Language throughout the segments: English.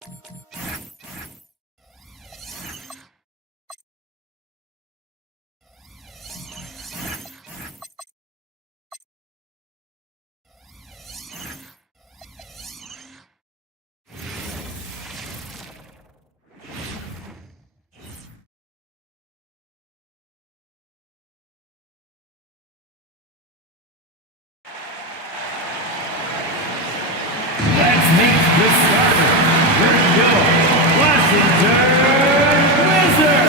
Let's meet the starter. Here we go. Washington Wizards.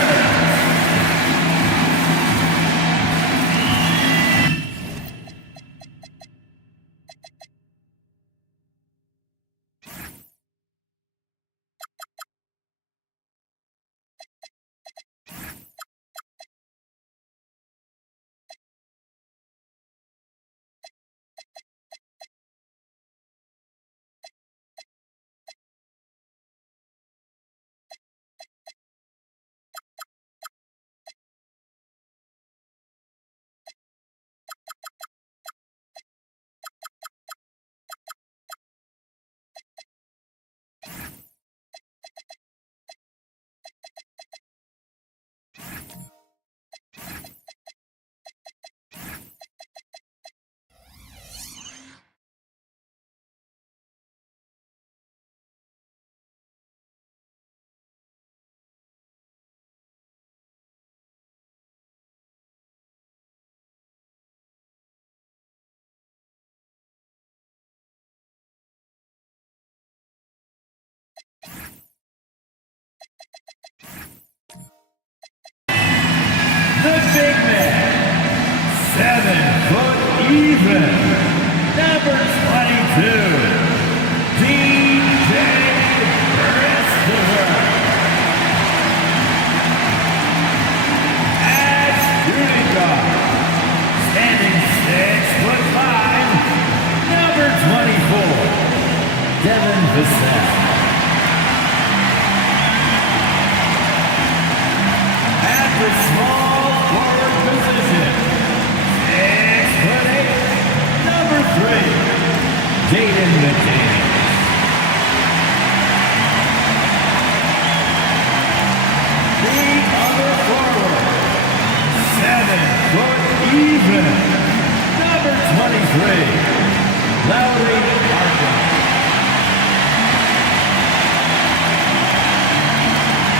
The big man, 7 foot even, number 22, DJ Christopher. At shooting guard, standing 6'5", number 24, Devin Vassell. At the small forward position, 6'8", number 3, Jaden McDaniels. The other forward, 7 foot even, number 23, Lowry Markham.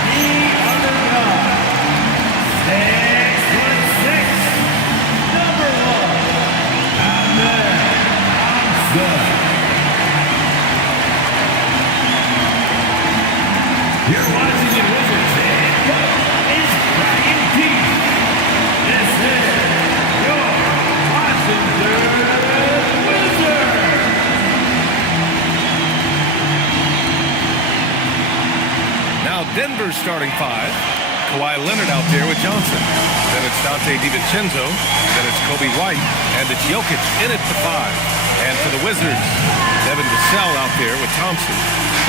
The other guy, 6'6", number 1, Ahmed Hamza. You're watching the Wizards, and coach is Brian Keith. This is your Washington Wizards. Now Denver's starting 5. Kawhi Leonard out there with Johnson. Then it's Dante DiVincenzo. Then it's Kobe White. And it's Jokic in at the 5. And for the Wizards, Devin Vassell out there with Thompson.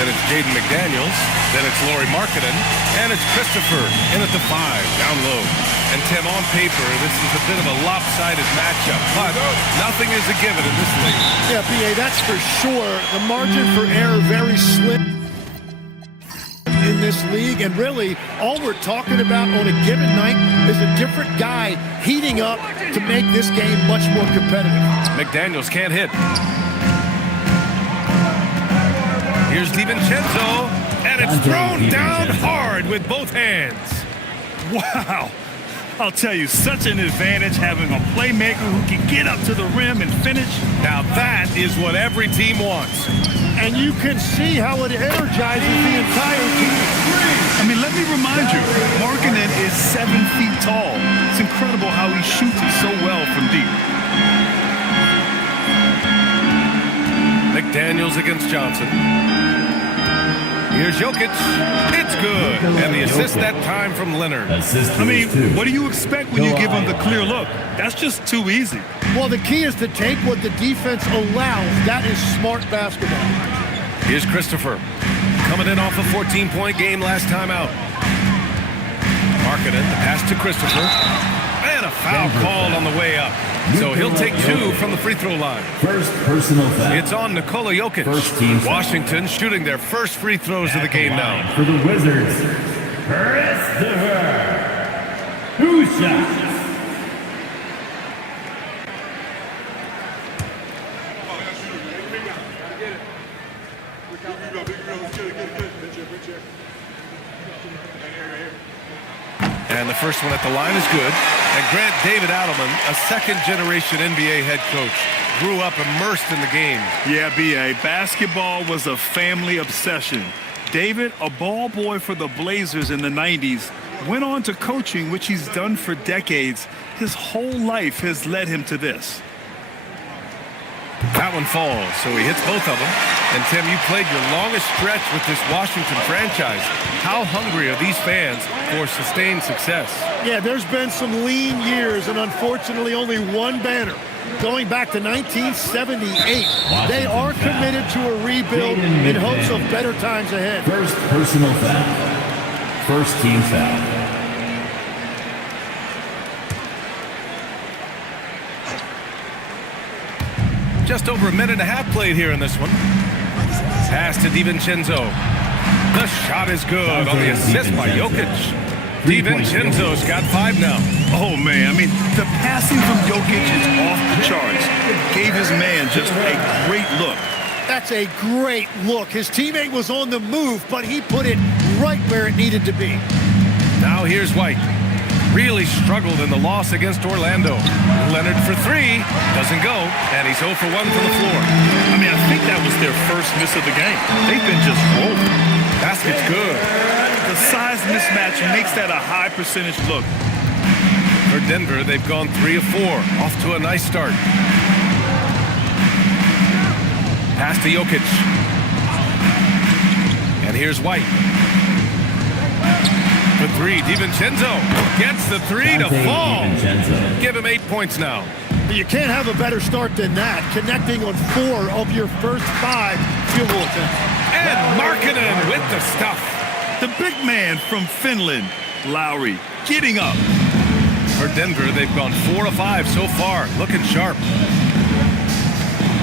Then it's Jaden McDaniels. Then it's Lauri Markkanen. And it's Christopher in at the 5, down low. And Tim, on paper, this is a bit of a lopsided matchup. But nothing is a given in this league. Yeah, B.A., that's for sure. The margin for error very slim in this league, and really all we're talking about on a given night is a different guy heating up to make this game much more competitive. McDaniels can't hit. Here's DiVincenzo, and it's thrown down hard with both hands. Wow. I'll tell you, such an advantage having a playmaker who can get up to the rim and finish. Now that is what every team wants. And you can see how it energizes the entire team. I mean, let me remind you, Markkanen is 7 feet tall. It's incredible how he shoots it so well from deep. McDaniels against Johnson. Here's Jokic. It's good. And the assist that time from Leonard. I mean, what do you expect when you give him the clear look? That's just too easy. Well, the key is to take what the defense allows. That is smart basketball. Here's Christopher. Coming in off a 14-point game last time out. Markkanen, the pass to Christopher. And a a foul called on the way up. So he'll take 2 from the free throw line. First personal foul. It's on Nikola Jokic. First team foul. Washington shooting their first free throws of the game now. For the Wizards, Christopher. 2 shots. And the first one at the line is good. And Grant David Adelman, a second-generation NBA head coach, grew up immersed in the game. Yeah, B.A., basketball was a family obsession. David, a ball boy for the Blazers in the 90s, went on to coaching, which he's done for decades. His whole life has led him to this. That one falls, so he hits both of them. And Tim, you played your longest stretch with this Washington franchise. How hungry are these fans for sustained success? Yeah, there's been some lean years and unfortunately only one banner. Going back to 1978, they are committed to a rebuild in hopes of better times ahead. First personal foul. First team foul. Just over a minute and a half played here in this one. Pass to DiVincenzo. The shot is good on the assist by Jokic. DiVincenzo's got 5 now. Oh, man, I mean, the passing from Jokic is off the charts. Gave his man just a great look. That's a great look. His teammate was on the move, but he put it right where it needed to be. Now here's White. Really struggled in the loss against Orlando. Leonard for 3. Doesn't go. And he's 0 for 1 from the floor. I mean, I think that was their first miss of the game. They've been just rolling. Basket's good. The size mismatch makes that a high percentage look. For Denver, they've gone 3 of 4. Off to a nice start. Pass to Jokic. And here's White. For 3, DiVincenzo gets the 3 to fall. Give him 8 points now. You can't have a better start than that, connecting on 4 of your first 5 field goal attempts. And Markkanen with the stuff. The big man from Finland, Lowry, getting up. For Denver, they've gone 4 of 5 so far, looking sharp.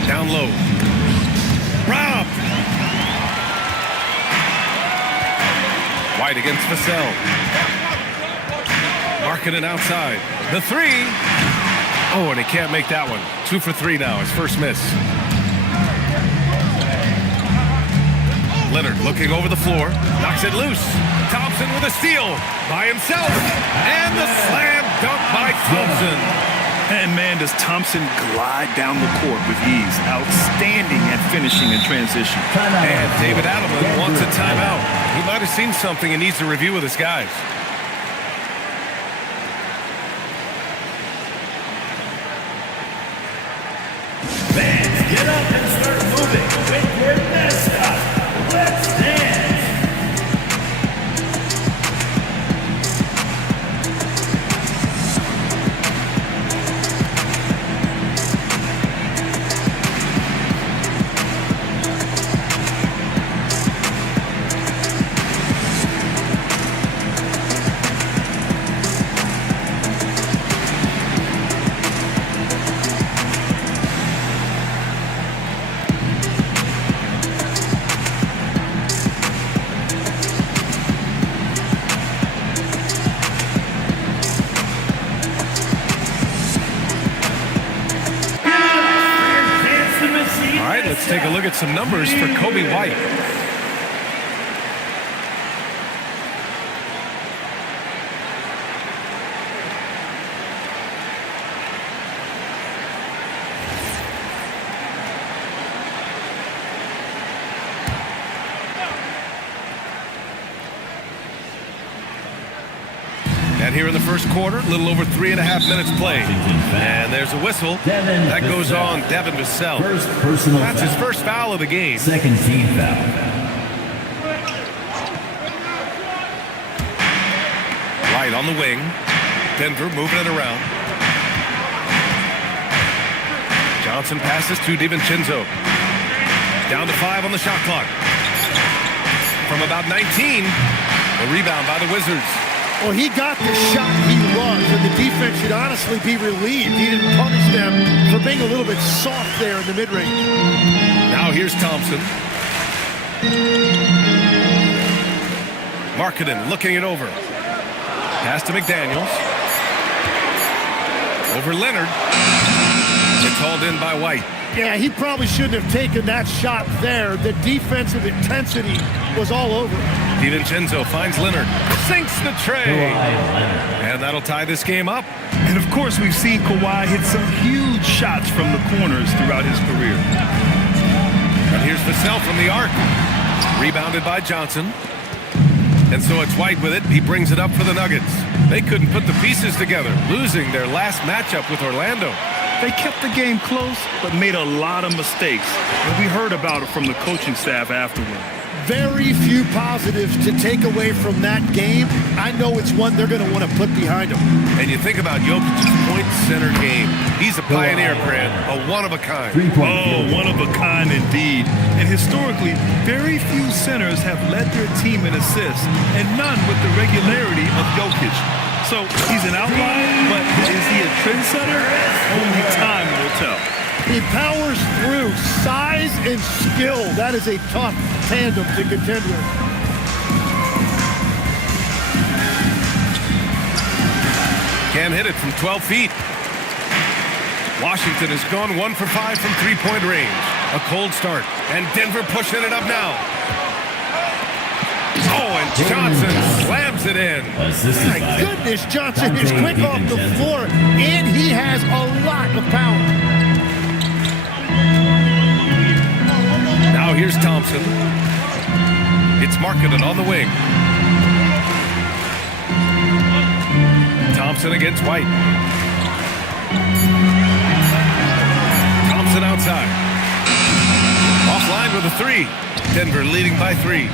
Down low. Rob. White against Vassell. Markkanen outside. The 3. Oh, and he can't make that one. 2 for 3 now, his first miss. Leonard looking over the floor. Knocks it loose. Thompson with a steal by himself. And the slam dunk by Thompson. And man, does Thompson glide down the court with ease. Outstanding at finishing in transition. And David Adelman wants a timeout. He might have seen something and needs to review with his guys. Fans, get up and start moving with your mascot. Let's dance. Let's take a look at some numbers for Kobe White. And here in the first quarter, a little over 3.5 minutes played. And there's a whistle. That goes on Devin Vassell. That's his first foul of the game. Second team foul. White on the wing. Denver moving it around. Johnson passes to DiVincenzo. Down to 5 on the shot clock. From about 19, the rebound by the Wizards. Well, he got the shot he loves, and the defense should honestly be relieved. He didn't punish them for being a little bit soft there in the mid-range. Now here's Thompson. Markkanen looking it over. Pass to McDaniels. Over Leonard. It's hauled in by White. Yeah, he probably shouldn't have taken that shot there. The defensive intensity was all over. DiVincenzo finds Leonard. Sinks the tray. And that'll tie this game up. And of course, we've seen Kawhi hit some huge shots from the corners throughout his career. And here's Vassell from the arc. Rebounded by Johnson. And so it's White with it. He brings it up for the Nuggets. They couldn't put the pieces together, losing their last matchup with Orlando. They kept the game close, but made a lot of mistakes. And we heard about it from the coaching staff afterward. Very few positives to take away from that game. I know it's one they're going to want to put behind them. And you think about Jokic's point-center game. He's a pioneer, Grant, a one-of-a-kind. Oh, one of a kind indeed. And historically, very few centers have led their team in assists, and none with the regularity of Jokic. So he's an outlier, but is he a trendsetter? Only time will tell. He powers through. Size and skill. That is a tough tandem to contend with. Can't hit it from 12 feet. Washington has gone 1 for 5 from three-point range. A cold start. And Denver pushing it up now. Oh, and Johnson slams it in. My goodness, Johnson is quick off the floor, and he has a lot of power. Now here's Thompson. It's Markkanen on the wing. Thompson against White. Thompson outside. Offline with a three. Denver leading by 3.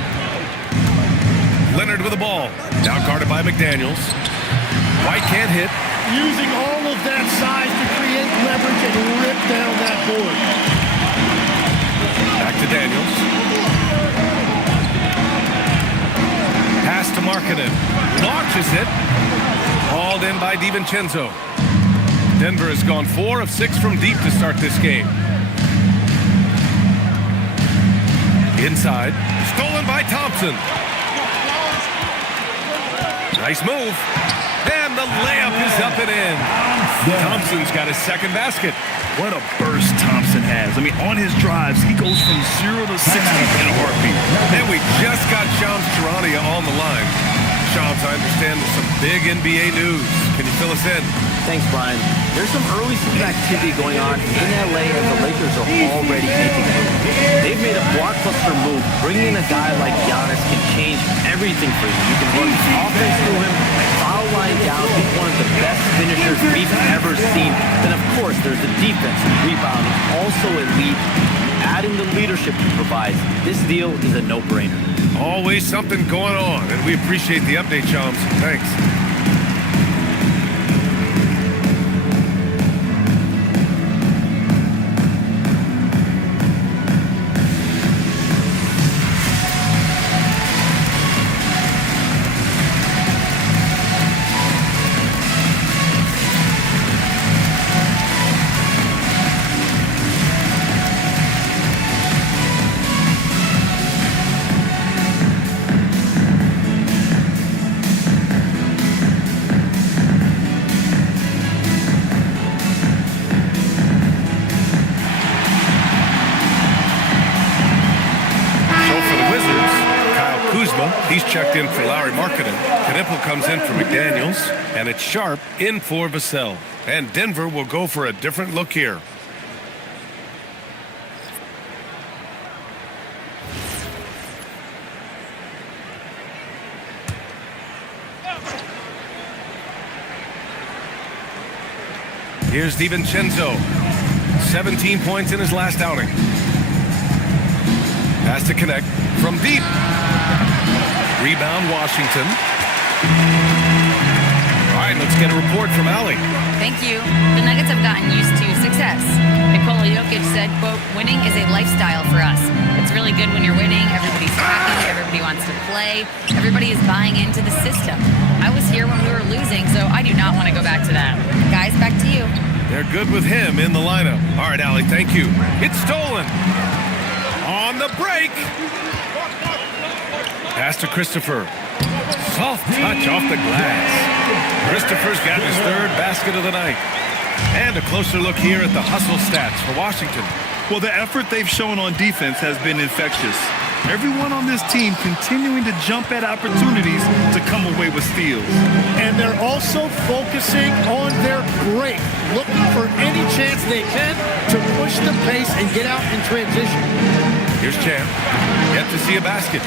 Leonard with the ball. Now guarded by McDaniels. White can't hit. Using all of that size to create leverage and rip down that board. Back to Daniels. Pass to Markkanen. Launches it. Hauled in by DiVincenzo. Denver has gone 4 of 6 from deep to start this game. Inside. Stolen by Thompson. Nice move. And the layup is up and in. Thompson's got his second basket. What a burst Thompson has. I mean, on his drives, he goes from 0 to 60 in a heartbeat. And we just got Shams Charania on the line. Shams, I understand there's some big NBA news. Can you fill us in? Thanks, Brian. There's some early season activity going on in LA as the Lakers are already making moves. They've made a blockbuster move. Bringing in a guy like Giannis can change everything for you. You can run offense through him, foul line down. He's one of the best finishers we've ever seen. Then, of course, there's the defense, rebounding, also elite. Adding the leadership he provides, this deal is a no-brainer. Always something going on, and we appreciate the update, Shams. Thanks. He's checked in for Larry Markkanen. Knipple comes in for McDaniels. And it's Sharp in for Vassell. And Denver will go for a different look here. Here's DiVincenzo. 17 points in his last outing. Has to connect from deep. Rebound, Washington. All right, let's get a report from Allie. Thank you. The Nuggets have gotten used to success. Nikola Jokic said, quote, "Winning is a lifestyle for us. It's really good when you're winning. Everybody's talking. Everybody wants to play. Everybody is buying into the system. I was here when we were losing, so I do not want to go back to that. Guys, back to you. They're good with him in the lineup. All right, Allie, thank you. It's stolen. On the break. Pass to Christopher. Soft touch off the glass. Christopher's got his third basket of the night. And a closer look here at the hustle stats for Washington. Well, the effort they've shown on defense has been infectious. Everyone on this team continuing to jump at opportunities to come away with steals. And they're also focusing on their break, looking for any chance they can to push the pace and get out in transition. Here's Champ. Yet to see a basket.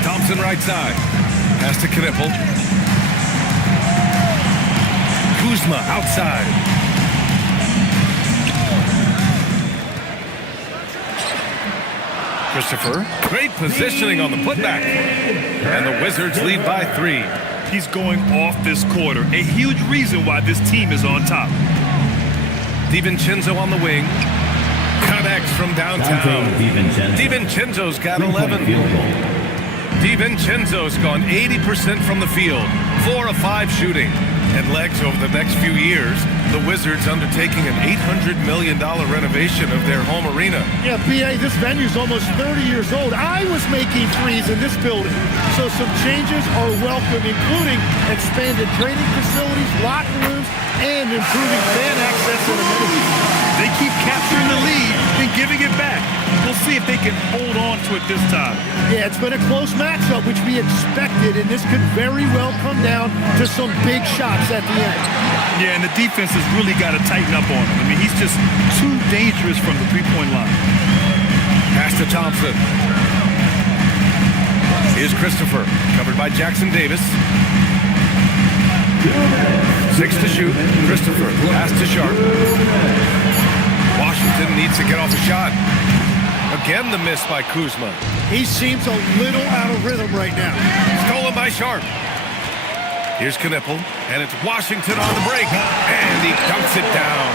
Thompson right side. Pass to Knippel. Kuzma outside. Christopher. Great positioning on the putback. And the Wizards lead by 3. He's going off this quarter. A huge reason why this team is on top. DiVincenzo on the wing. Connects from downtown. DiVincenzo's got 11. DiVincenzo's gone 80% from the field. 4 of 5 shooting. And legs over the next few years, the Wizards undertaking an $800 million renovation of their home arena. Yeah, BA, this venue's almost 30 years old. I was making threes in this building. So some changes are welcome, including expanded training facilities, locker rooms, and improving fan access and amenities. They keep capturing the lead and giving it back. We'll see if they can hold on to it this time. Yeah, it's been a close matchup, which we expected, and this could very well come down to some big shots at the end. Yeah, and the defense has really got to tighten up on him. I mean, he's just too dangerous from the three-point line. Pass to Thompson. Here's Christopher, covered by Jackson Davis. 6 to shoot. Christopher, pass to Sharp. Washington needs to get off a shot. Again, the miss by Kuzma. He seems a little out of rhythm right now. Stolen by Sharp. Here's Knippel, and it's Washington on the break. And he dunks it down.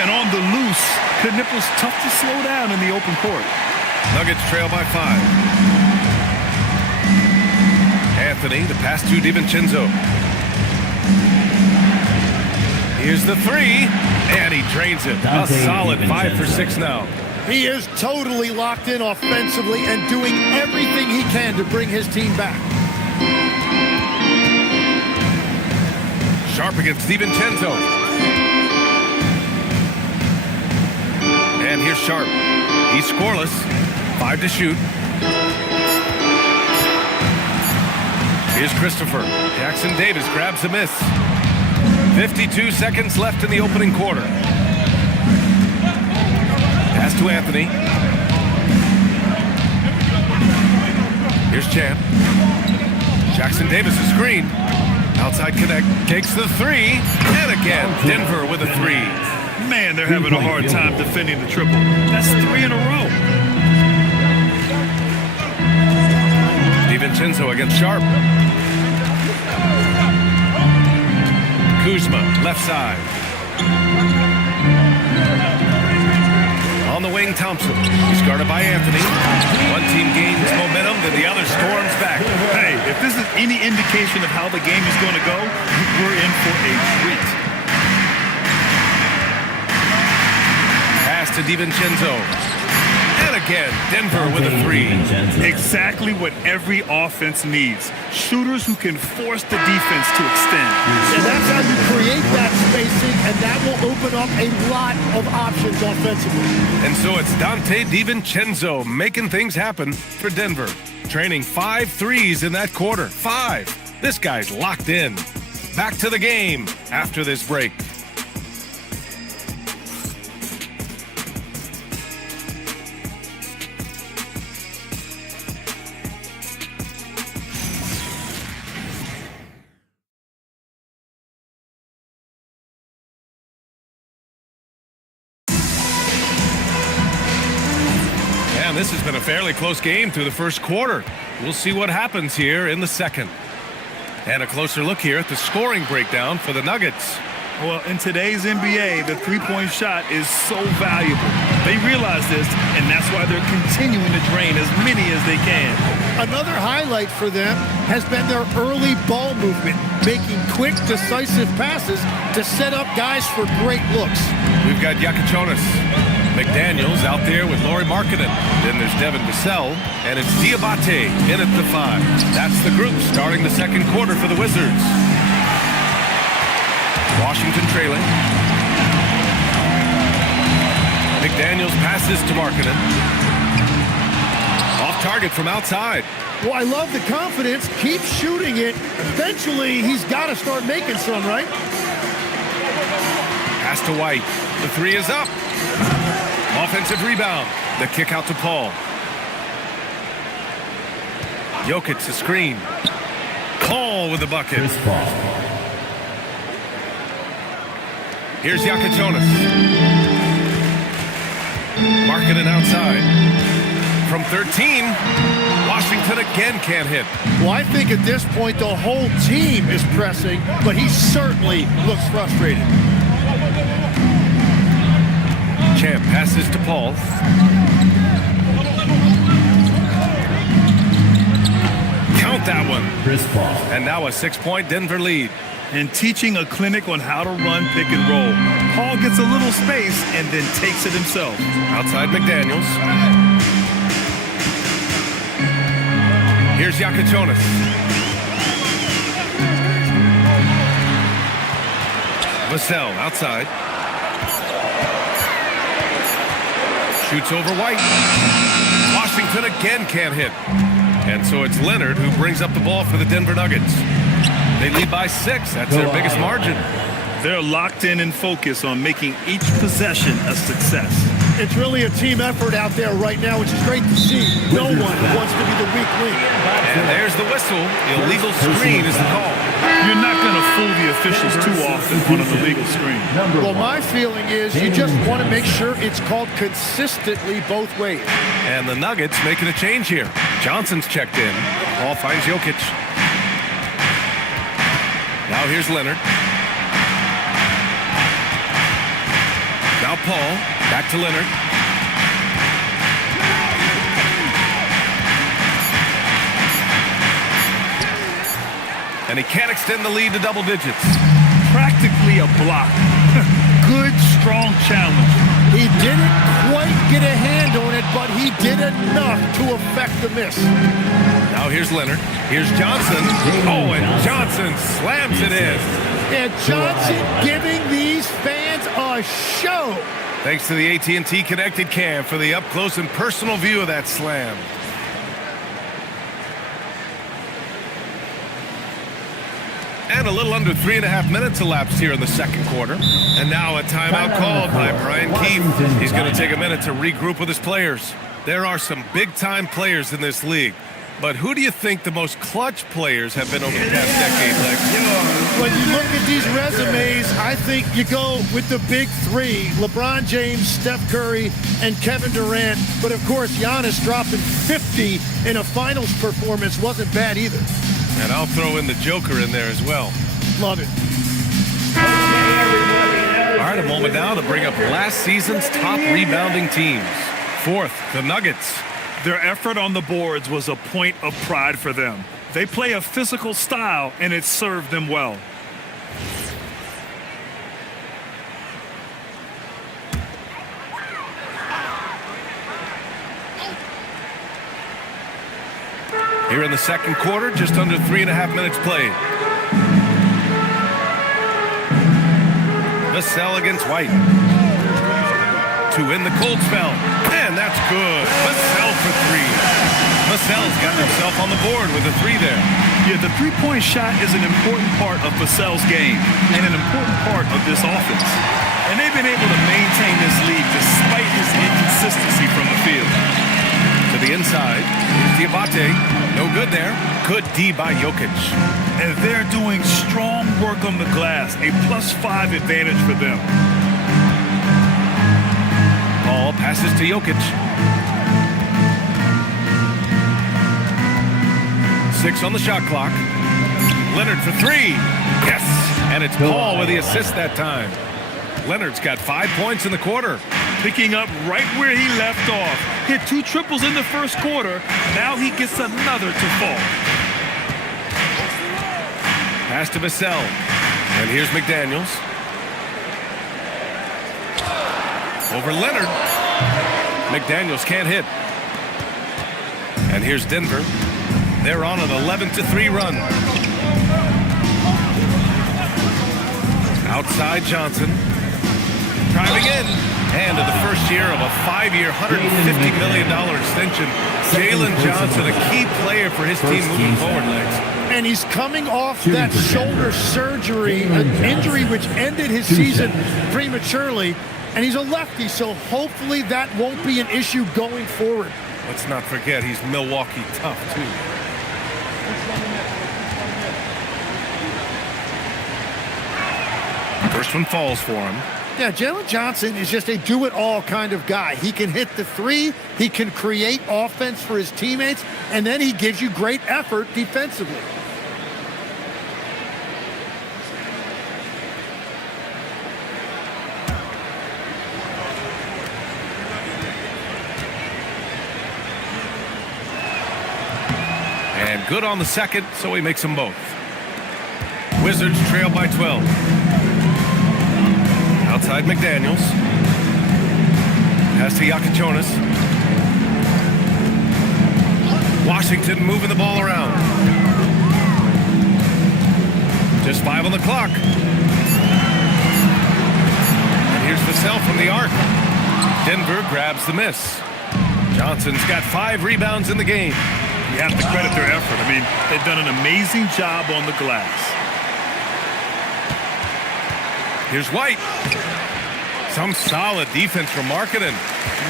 And on the loose, Knippel's tough to slow down in the open court. Nuggets trail by 5. Anthony, the pass to DiVincenzo. Here's the 3, and he drains it. A solid 5 for 6 now. He is totally locked in offensively and doing everything he can to bring his team back. Sharp against DiVincenzo. And here's Sharp. He's scoreless. 5 to shoot. Here's Christopher. Jackson Davis grabs the miss. 52 seconds left in the opening quarter. Pass to Anthony. Here's Champ. Jackson Davis a screen. Outside connect. Takes the 3. And again, Denver with a 3. Man, they're having a hard time defending the triple. That's 3 in a row. DiVincenzo against Sharp. Kuzma, left side. On the wing, Thompson. He's guarded by Anthony. One team gains momentum, then the other storms back. Hey, if this is any indication of how the game is going to go, we're in for a treat. Pass to DiVincenzo. And again, Denver with a 3. Exactly what every offense needs. Shooters who can force the defense to extend. And that's how you create that spacing, and that will open up a lot of options offensively. And so it's Dante DiVincenzo making things happen for Denver. Training 5 threes in that quarter. 5. This guy's locked in. Back to the game after this break. This has been a fairly close game through the first quarter. We'll see what happens here in the second. And a closer look here at the scoring breakdown for the Nuggets. Well, in today's NBA, the three-point shot is so valuable. They realize this, and that's why they're continuing to drain as many as they can. Another highlight for them has been their early ball movement, making quick, decisive passes to set up guys for great looks. We've got Yakichonis. McDaniels out there with Lauri Markkanen. Then there's Devin Vassell, and it's Diabate in at the 5. That's the group starting the second quarter for the Wizards. Washington trailing. McDaniels passes to Markkanen. Off target from outside. Well, I love the confidence. Keep shooting it. Eventually, he's got to start making some, right? Pass to White. The 3 is up. Offensive rebound. The kick out to Paul. Jokic, the screen. Paul with the bucket. Here's Yakichonis. Markkanen outside. From 13, Washington again can't hit. Well, I think at this point the whole team is pressing, but he certainly looks frustrated. Champ passes to Paul. Count that one. And now a 6-point Denver lead. And teaching a clinic on how to run pick and roll. Paul gets a little space and then takes it himself. Outside McDaniels. Here's Yakichonis. Vassell outside. Shoots over White. Washington again can't hit. And so it's Leonard who brings up the ball for the Denver Nuggets. They lead by 6. That's their biggest margin. They're locked in and focused on making each possession a success. It's really a team effort out there right now, which is great to see. No one wants to be the weak link. And there's the whistle. The illegal screen is the call. You're not going to fool the officials too often on an illegal screen. Well, my feeling is you just want to make sure it's called consistently both ways. And the Nuggets making a change here. Johnson's checked in. Paul finds Jokic. Now here's Leonard. Now Paul. Back to Leonard. And he can't extend the lead to double digits. Practically a block. Good, strong challenge. He didn't quite get a hand on it, but he did enough to affect the miss. Now here's Leonard. Here's Johnson. Oh, and Johnson slams it in. And Johnson giving these fans a show. Thanks to the AT&T Connected Cam for the up-close and personal view of that slam. And a little under 3.5 minutes elapsed here in the second quarter. And now a timeout called by Brian Keefe. He's going to take a minute to regroup with his players. There are some big-time players in this league. But who do you think the most clutch players have been over the past decade, Lex? When you look at these resumes, I think you go with the big 3, LeBron James, Steph Curry, and Kevin Durant. But, of course, Giannis dropping 50 in a finals performance wasn't bad either. And I'll throw in the Joker in there as well. Love it. All right, a moment now to bring up last season's top rebounding teams. 4th, the Nuggets. Their effort on the boards was a point of pride for them. They play a physical style, and it served them well. Here in the second quarter, just under 3.5 minutes played. Vassell against White. To win the cold spell. And that's good. Vassell for 3. Vassell's got himself on the board with a 3 there. Yeah, the three-point shot is an important part of Vassell's game and an important part of this offense. And they've been able to maintain this lead despite his inconsistency from the field. To the inside. Here's Diabate. No good there. Good D by Jokic. And they're doing strong work on the glass. A +5 advantage for them. Paul passes to Jokic. 6 on the shot clock. Leonard for 3. Yes. And it's Paul with the assist that time. Leonard's got 5 points in the quarter. Picking up right where he left off. Hit 2 triples in the first quarter. Now he gets another to fall. Pass to Vassell. And here's McDaniels. Over Leonard. McDaniels can't hit. And here's Denver. They're on an 11-3 run. Outside Johnson. Driving in. And in the first year of a 5-year, $150 million extension, Jalen Johnson, a key player for his team moving forward, Legs. And he's coming off that shoulder surgery, an injury which ended his season prematurely. And he's a lefty, so hopefully that won't be an issue going forward. Let's not forget he's Milwaukee tough, too. First one falls for him. Yeah, Jalen Johnson is just a do-it-all kind of guy. He can hit the three, he can create offense for his teammates, and then he gives you great effort defensively. And good on the second, so he makes them both. Wizards trail by 12. Outside McDaniels. Pass to Yakichonis. Washington moving the ball around. Just 5 on the clock. And here's Vassell from the arc. Denver grabs the miss. Johnson's got 5 rebounds in the game. You have to credit their effort. I mean, they've done an amazing job on the glass. Here's White. Some solid defense from Markkanen.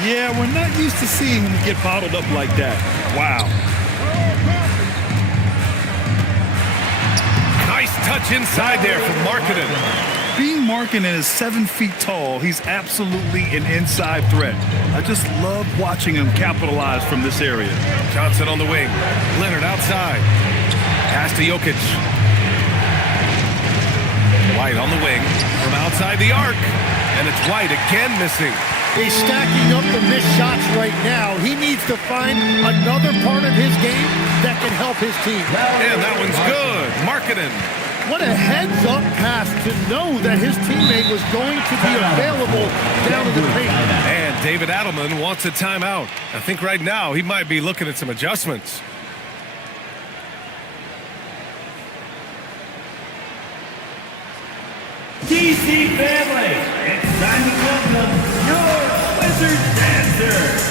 Yeah, we're not used to seeing him get bottled up like that. Wow. Nice touch inside there from Markkanen. Being Markkanen is 7 feet tall, he's absolutely an inside threat. I just love watching him capitalize from this area. Johnson on the wing. Leonard outside. Pass to Jokic. White on the wing from outside the arc. And it's White again missing. He's stacking up the missed shots right now. He needs to find another part of his game that can help his team. And that one's good. Markkanen. What a heads-up pass to know that his teammate was going to be available down in the paint. And David Adelman wants a timeout. I think right now he might be looking at some adjustments. DC family, it's time to welcome your Wizard Dancer.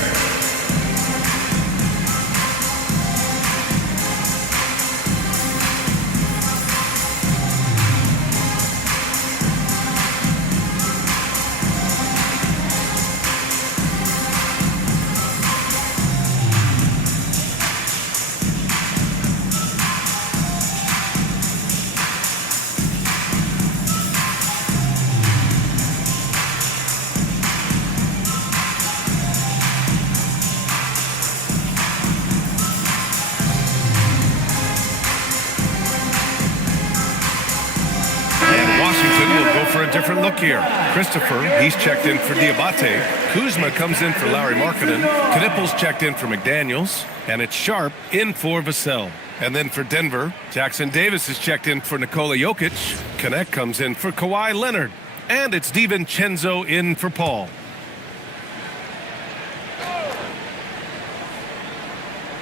For a different look here. Christopher, he's checked in for Diabate. Kuzma comes in for Larry Markkanen. Knippel's checked in for McDaniels. And it's Sharp in for Vassell. And then for Denver, Jackson Davis is checked in for Nikola Jokic. Connect comes in for Kawhi Leonard. And it's DiVincenzo in for Paul.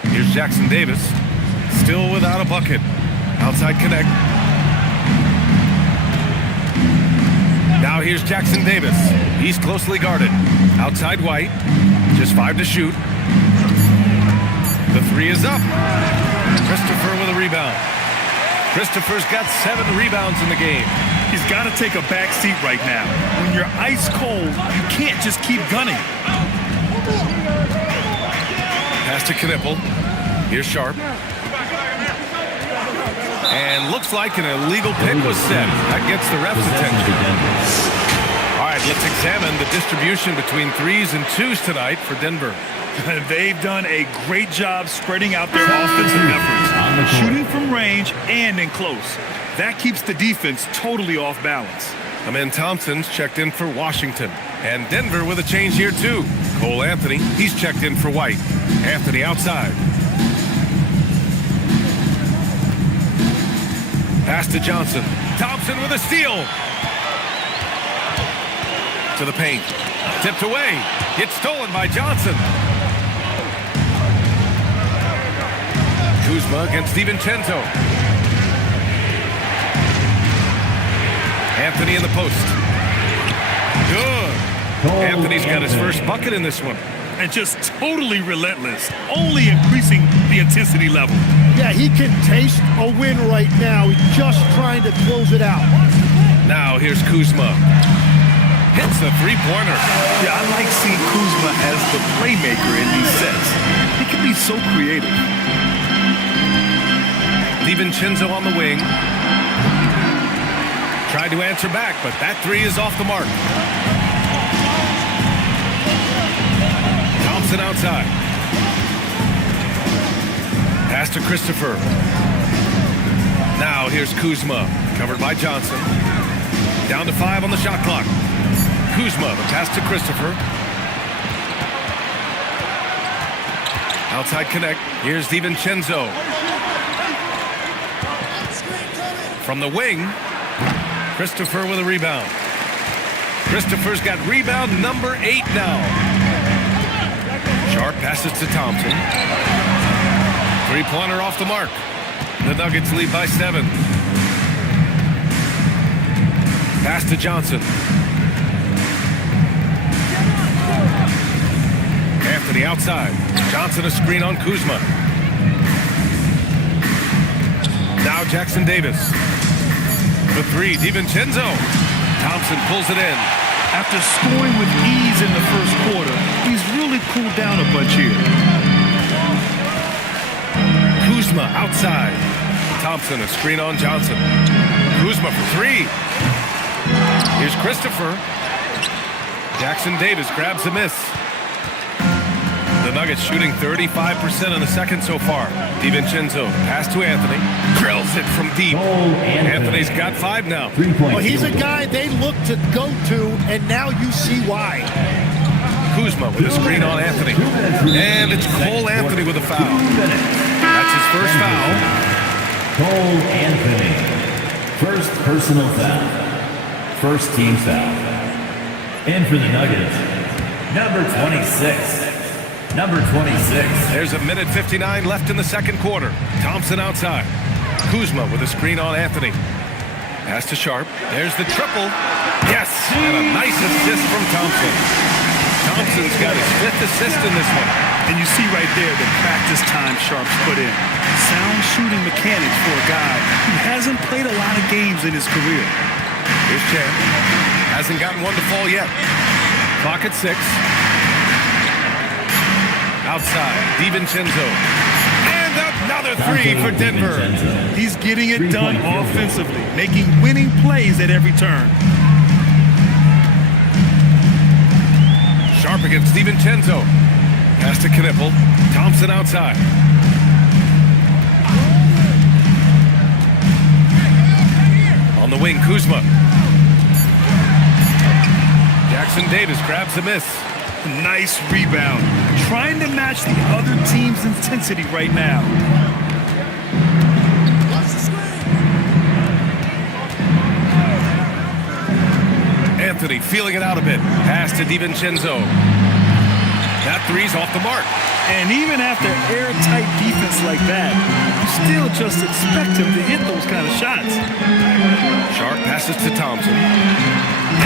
Here's Jackson Davis. Still without a bucket. Outside Connect. Now here's Jackson Davis. He's closely guarded. Outside White. Just 5 to shoot. The 3 is up. Christopher with a rebound. Christopher's got 7 rebounds in the game. He's got to take a back seat right now. When you're ice cold, you can't just keep gunning. Pass to Knippel. Here's Sharp. And looks like an illegal pick was set. That gets the ref's attention. All right, let's examine the distribution between 3s and 2s tonight for Denver. They've done a great job spreading out their offensive efforts, shooting from range and in close. That keeps the defense totally off balance. Amen Thompson's checked in for Washington. And Denver with a change here, too. Cole Anthony, he's checked in for White. Anthony outside. Pass to Johnson. Thompson with a steal. To the paint. Tipped away. It's stolen by Johnson. Kuzma against DiVincenzo. Anthony in the post. Good. Anthony's got his first bucket in this one. And just totally relentless, only increasing the intensity level. Yeah, he can taste a win right now. He's just trying to close it out. Now here's Kuzma. Hits a three-pointer. Yeah, I like seeing Kuzma as the playmaker in these sets. He can be so creative. DiVincenzo on the wing. Tried to answer back, but that three is off the mark. Thompson outside. Pass to Christopher. Now here's Kuzma, covered by Johnson. Down to 5 on the shot clock. Kuzma, the pass to Christopher. Outside connect. Here's DiVincenzo. From the wing, Christopher with a rebound. Christopher's got rebound number 8 now. Sharp passes to Thompson. Three-pointer off the mark. The Nuggets lead by 7. Pass to Johnson. Anthony outside. Johnson a screen on Kuzma. Now Jackson Davis. The 3, DiVincenzo. Thompson pulls it in. After scoring with ease in the first quarter, he's really cooled down a bunch here. Kuzma outside. Thompson a screen on Johnson. Kuzma for 3. Here's Christopher. Jackson Davis grabs a miss. The Nuggets shooting 35% in the second so far. DiVincenzo pass to Anthony. Drills it from deep. Anthony's got 5 now. Well, he's a guy they look to go to, and now you see why. Kuzma with a screen on Anthony. And it's Cole Anthony with a foul. That's his first foul. Cole Anthony. First personal foul. First team foul. In for the Nuggets, number 26. Number 26. There's a minute 59 left in the second quarter. Thompson outside. Kuzma with a screen on Anthony. Pass to Sharp. There's the triple. Yes! And a nice assist from Thompson. Thompson's got his 5th assist in this one. And you see right there the practice time Sharp's put in. Sound shooting mechanics for a guy who hasn't played a lot of games in his career. Here's Chan. Hasn't gotten one to fall yet. Clock at 6. Outside, DiVincenzo. And another 3 for Denver. He's getting it done offensively, making winning plays at every turn. Sharp against DiVincenzo. Pass to Knipple. Thompson outside. On the wing, Kuzma. Jackson Davis grabs a miss. Nice rebound. Trying to match the other team's intensity right now. Anthony feeling it out a bit. Pass to DiVincenzo. That 3's off the mark. And even after airtight defense like that, you still just expect him to hit those kind of shots. Sharp passes to Thompson.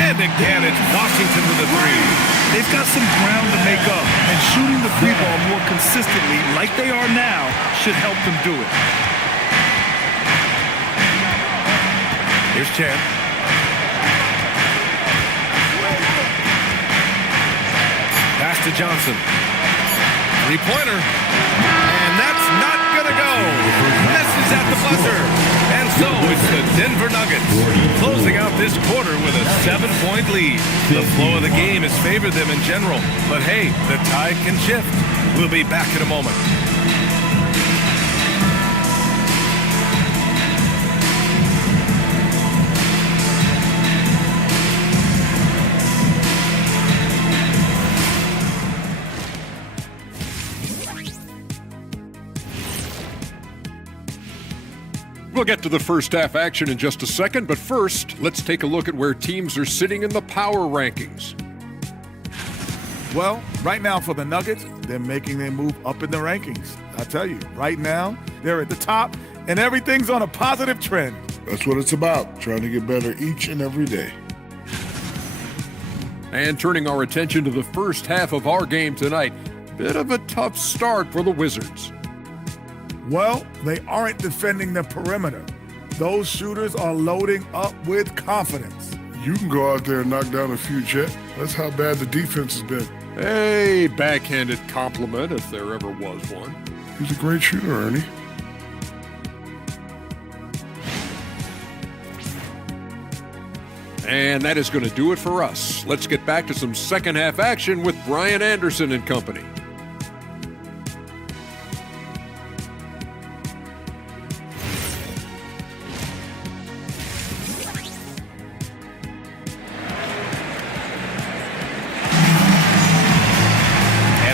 And again, it's Washington with a 3. They've got some ground to make up, and shooting the 3-ball more consistently like they are now should help them do it. Here's Chan. Pass to Johnson. 3-pointer. And that's not gonna go. Misses at the buzzer. And so it's the Denver Nuggets closing out this quarter with a 7-point lead. The flow of the game has favored them in general. But hey, the tide can shift. We'll be back in a moment. We'll get to the first half action in just a second, but first, let's take a look at where teams are sitting in the power rankings. Well, right now for the Nuggets, they're making their move up in the rankings. I tell you, right now, they're at the top, and everything's on a positive trend. That's what it's about, trying to get better each and every day. And turning our attention to the first half of our game tonight, bit of a tough start for the Wizards. Well, they aren't defending the perimeter. Those shooters are loading up with confidence. You can go out there and knock down a few, Chet. That's how bad the defense has been. A backhanded compliment, if there ever was one. He's a great shooter, Ernie. And that is going to do it for us. Let's get back to some second half action with Brian Anderson and company.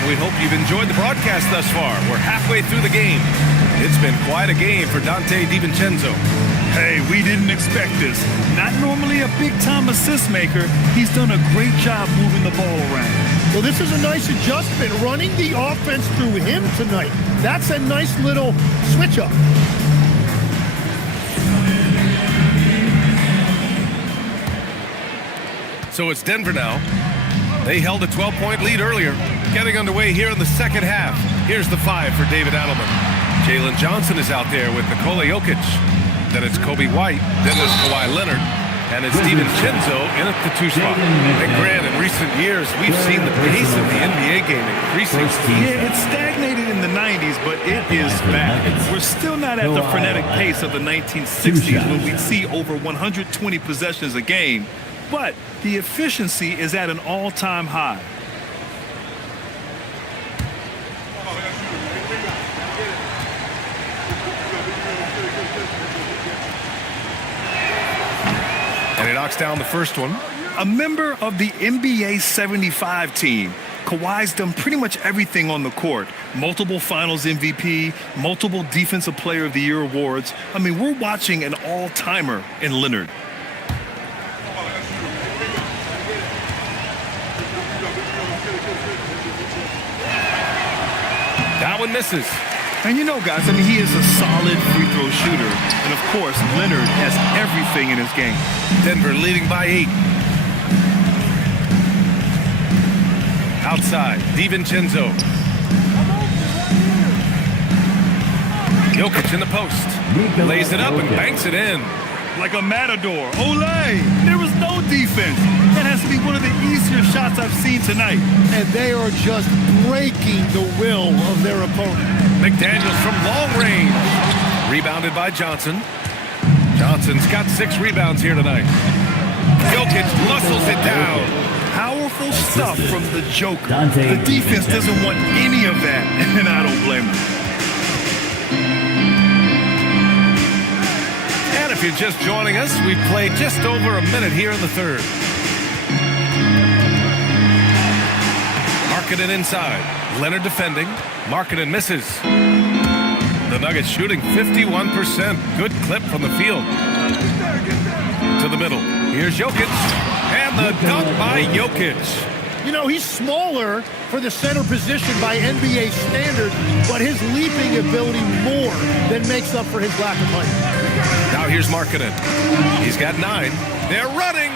We hope you've enjoyed the broadcast thus far. We're halfway through the game. It's been quite a game for Dante DiVincenzo. Hey, we didn't expect this. Not normally a big-time assist maker, he's done a great job moving the ball around. Well, this is a nice adjustment, running the offense through him tonight. That's a nice little switch up. So it's Denver now. They held a 12-point lead earlier. Getting underway here in the second half. Here's the 5 for David Adelman. Jalen Johnson is out there with Nikola Jokic. Then it's Kobe White. Then there's Kawhi Leonard. And it's DiVincenzo in at the 2 spot. And Grant, in recent years, we've seen the pace of the NBA game increasing. Yeah, it stagnated in the 90s, but it is back. We're still not at the frenetic pace of the 1960s when we'd see over 120 possessions a game. But the efficiency is at an all-time high. And he knocks down the first one. A member of the NBA 75 team, Kawhi's done pretty much everything on the court. Multiple Finals MVP, multiple Defensive Player of the Year awards. I mean, we're watching an all-timer in Leonard. That one misses. And you know, guys, I mean, he is a solid free throw shooter. And, of course, Leonard has everything in his game. Denver leading by 8. Outside, DiVincenzo. Jokic in the post. Lays it up and banks it in. Like a matador. Olay! There was no defense. That has to be one of the easier shots I've seen tonight. And they are just breaking the will of their opponent. McDaniels from long range. Rebounded by Johnson. Johnson's got 6 rebounds here tonight. Jokic muscles it down. Powerful stuff from the Joker. The defense doesn't want any of that, and I don't blame them. And if you're just joining us, we've played just over a minute here in the third. Markkanen inside. Leonard defending. Markkanen misses. The Nuggets shooting 51%. Good clip from the field. To the middle. Here's Jokic. And the dunk by Jokic. You know, he's smaller for the center position by NBA standards, but his leaping ability more than makes up for his lack of height. Now here's Markkanen. He's got 9. They're running.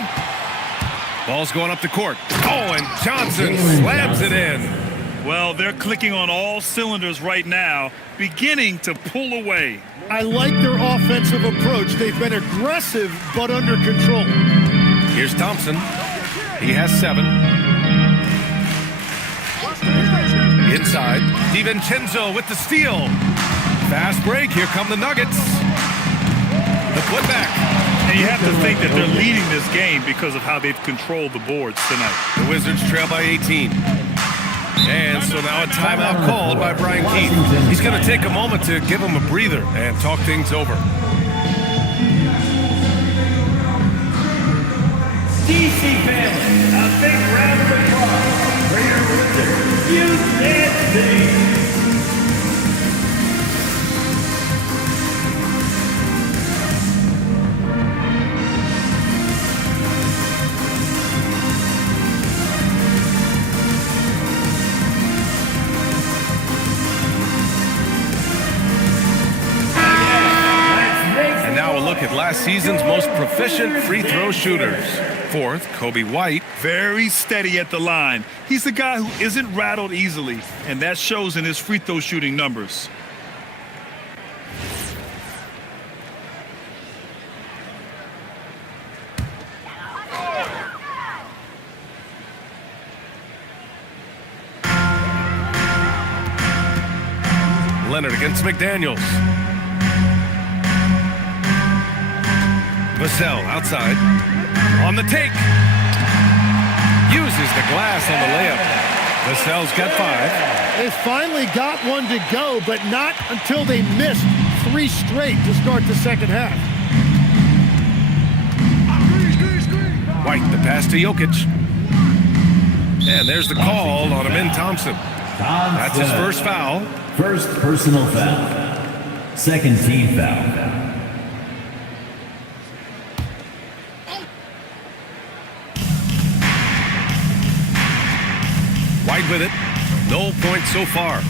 Ball's going up the court. Oh, and Johnson slams it in. Well, they're clicking on all cylinders right now, beginning to pull away. I like their offensive approach. They've been aggressive, but under control. Here's Thompson. He has 7. Inside, DiVincenzo with the steal. Fast break. Here come the Nuggets. The putback. And you have to think that they're leading this game because of how they've controlled the boards tonight. The Wizards trail by 18. And so now a timeout called by Brian Keith. He's going to take a moment to give him a breather and talk things over. DC family, a big round of applause for your Wizards. You can't see. look at last season's most proficient free throw shooters. Fourth, Kobe White. Very steady at the line. He's the guy who isn't rattled easily, and that shows in his free throw shooting numbers. Leonard against McDaniels. Vassell outside. On the take. Uses the glass on the layup. Vassell's got 5. They finally got one to go, but not until they missed 3 straight to start the second half. White, the pass to Jokic. And there's the call on Amin Thompson. That's his first foul. First personal foul. Second team foul. White with it. No points so far.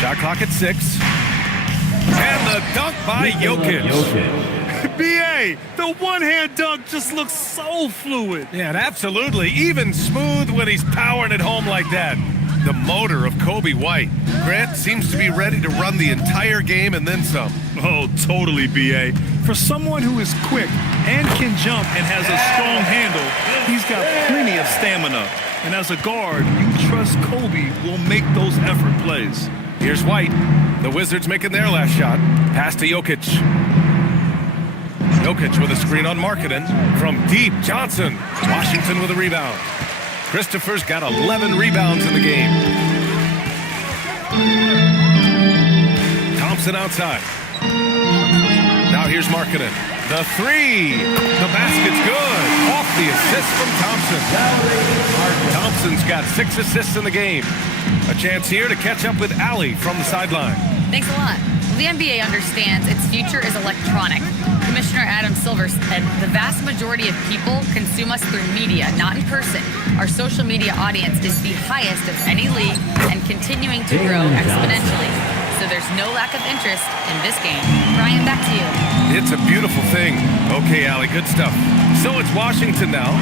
Shot clock at 6. And the dunk by Jokic. B.A., the one-hand dunk just looks so fluid. Yeah, and absolutely. Even smooth when he's powering it home like that. The motor of Kobe White. Grant seems to be ready to run the entire game and then some. Oh, totally, B.A. For someone who is quick and can jump and has a strong handle, he's got plenty of stamina. And as a guard, you trust Kobe will make those effort plays. Here's White. The Wizards making their last shot. Pass to Jokic. Jokic with a screen on Markkanen. From deep, Johnson. Washington with a rebound. Christopher's got 11 rebounds in the game. Thompson outside. Now here's Markkanen. The 3. The basket's good. Off the assist from Thompson. Thompson's got 6 assists in the game. A chance here to catch up with Allie from the sideline. Thanks a lot. The NBA understands its future is electronic. Commissioner Adam Silver said the vast majority of people consume us through media, not in person. Our social media audience is the highest of any league and continuing to grow exponentially. So there's no lack of interest in this game. Brian, back to you. It's a beautiful thing. Okay, Allie, good stuff. So it's Washington now.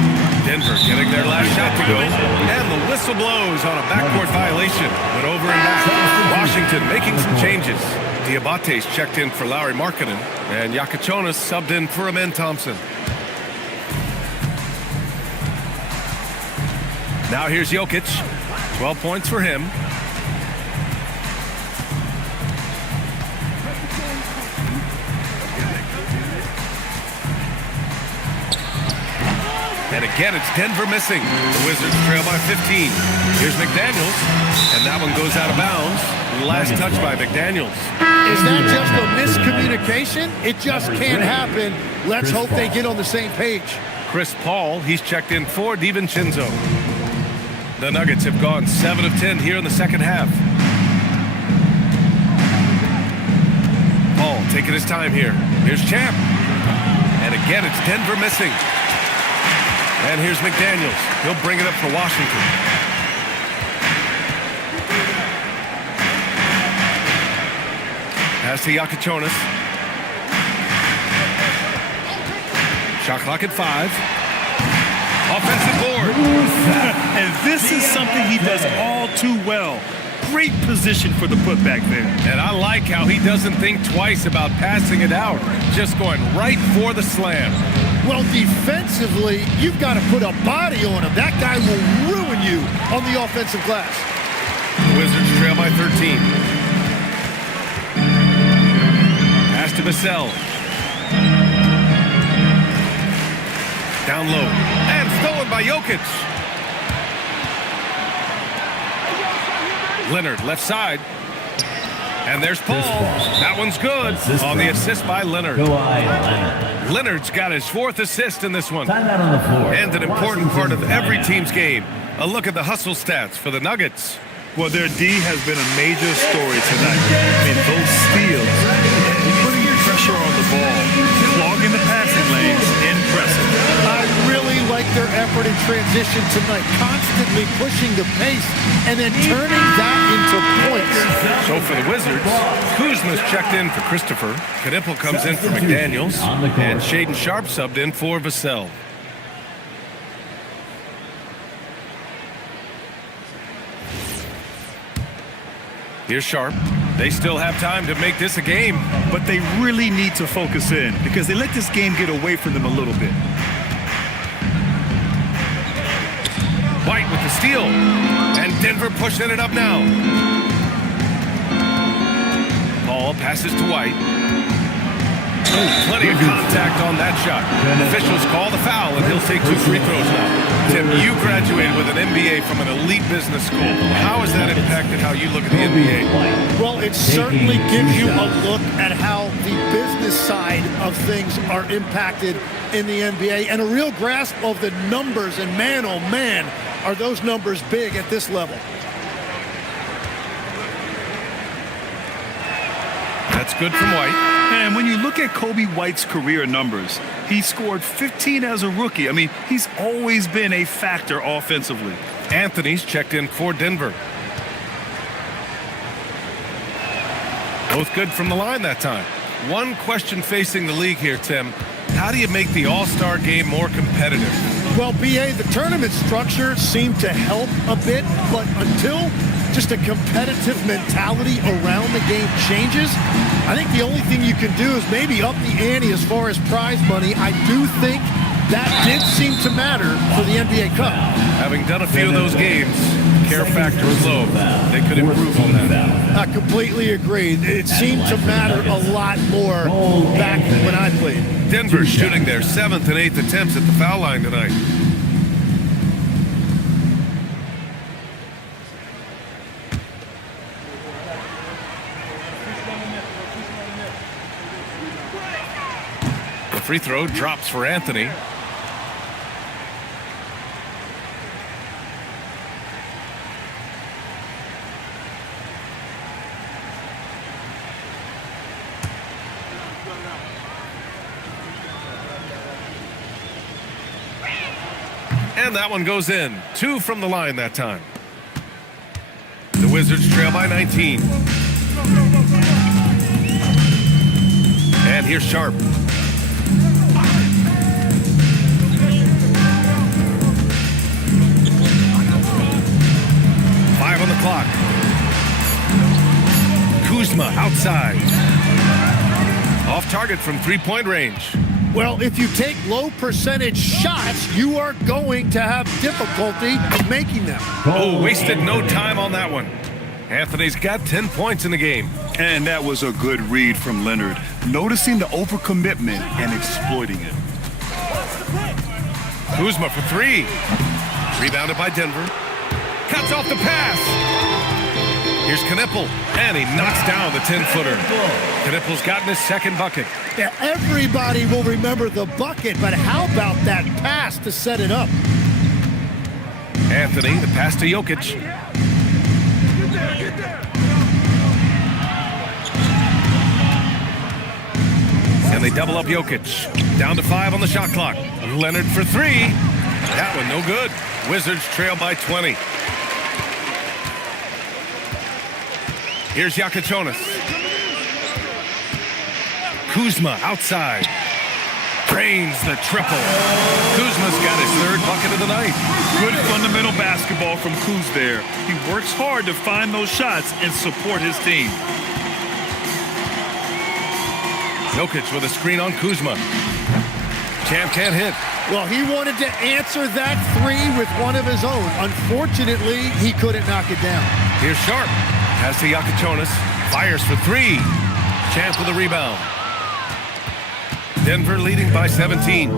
Denver getting their last shot to go. And the whistle blows on a backcourt violation. Went over and back. Washington making some changes. Diabate's checked in for Lauri Markkanen. And Yakachonis subbed in for Amin Thompson. Now here's Jokic. 12 points for him. And again, it's Denver missing. The Wizards trail by 15. Here's McDaniels. And that one goes out of bounds. Last touch by McDaniels. Is that just a miscommunication? It just can't happen. Let's hope they get on the same page. Chris Paul, he's checked in for DiVincenzo. The Nuggets have gone 7 of 10 here in the second half. Paul taking his time here. Here's Champ. And again, it's Denver missing. And here's McDaniels. He'll bring it up for Washington. Pass to Yakachonis. Shot clock at 5. Offensive board. And this is something he does all too well. Great position for the putback there. And I like how he doesn't think twice about passing it out. Just going right for the slam. Well, defensively, you've got to put a body on him. That guy will ruin you on the offensive glass. The Wizards trail by 13. Pass to Vassell. Down low. And stolen by Jokic. Leonard, left side. And there's Paul. That one's good. On the assist by Leonard. Leonard's got his 4th assist in this one. And an important part of every team's game. A look at the hustle stats for the Nuggets. Well, their D has been a major story tonight. I mean, those steals, putting pressure on the ball, clogging the passing lanes, impressive. I really like like their effort in transition tonight, constantly pushing the pace and then turning that into points. So for the Wizards, Kuzma's checked in for Christopher. Knipple comes in for McDaniels. And Shaden Sharp subbed in for Vassell. Here's Sharp. They still have time to make this a game. But they really need to focus in because they let this game get away from them a little bit. White with the steal. And Denver pushing it up now. Paul passes to White. Oh, plenty of contact on that shot. Officials call the foul, and he'll take 2 free throws now. Tim, you graduated with an MBA from an elite business school. How has that impacted how you look at the NBA? Well, it certainly gives you a look at how the business side of things are impacted in the NBA and a real grasp of the numbers. And man, oh man, are those numbers big at this level. That's good from White. And when you look at Kobe White's career numbers, he scored 15 as a rookie. I mean, he's always been a factor offensively. Anthony's checked in for Denver. Both good from the line that time. One question facing the league here, Tim. How do you make the All-Star game more competitive? Well, BA, the tournament structure seemed to help a bit, but until just a competitive mentality around the game changes, I think the only thing you can do is maybe up the ante as far as prize money. I do think that did seem to matter for the NBA Cup. Having done a few of those games, care factor is low. They could improve on that. I completely agree. It seemed to matter a lot more back when I played. Denver shooting their 7th and 8th attempts at the foul line tonight. The free throw drops for Anthony. And that one goes in. 2 from the line that time. The Wizards trail by 19. And here's Sharp. On the clock. Kuzma outside. Off target from 3-point range. Well, if you take low percentage shots, you are going to have difficulty making them. Oh, wasted no time on that one. Anthony's got 10 points in the game. And that was a good read from Leonard, noticing the overcommitment and exploiting it. Kuzma for 3. Rebounded by Denver. Cuts off the pass. Here's Knipple, and he knocks down the 10-footer. Knipple's gotten his 2nd bucket. Yeah, everybody will remember the bucket, but how about that pass to set it up? Anthony, the pass to Jokic. And they double up Jokic. Down to 5 on the shot clock. Leonard for 3. That one no good. Wizards trail by 20. Here's Yakichonis. Kuzma outside. Drains the triple. Kuzma's got his 3rd bucket of the night. Good fundamental basketball from Kuz there. He works hard to find those shots and support his team. Jokic with a screen on Kuzma. Champ can't hit. Well, he wanted to answer that 3 with one of his own. Unfortunately, he couldn't knock it down. Here's Sharp. Pass to Yakichonis. Fires for 3. Champ with a rebound. Denver leading by 17.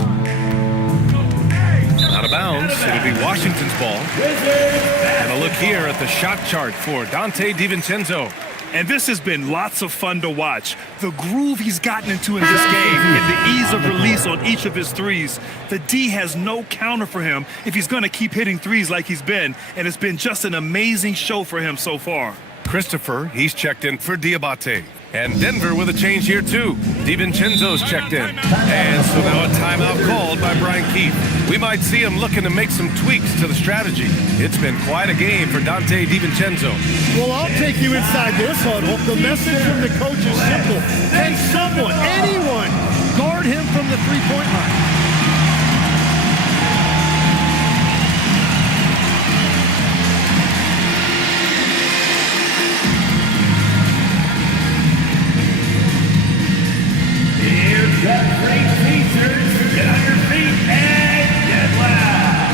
Out of bounds. It'll be Washington's ball. And a look here at the shot chart for Dante DiVincenzo. And this has been lots of fun to watch. The groove he's gotten into in this game and the ease of release on each of his threes. The D has no counter for him if he's going to keep hitting threes like he's been. And it's been just an amazing show for him so far. Christopher, he's checked in for Diabate. And Denver with a change here, too. DiVincenzo's checked in. And so now a timeout called by Brian Keith. We might see him looking to make some tweaks to the strategy. It's been quite a game for Dante DiVincenzo. Well, I'll take you inside this huddle. The message from the coach is simple. Can someone, anyone, guard him from the three-point line? Got great t-shirts. Get on your feet and get loud.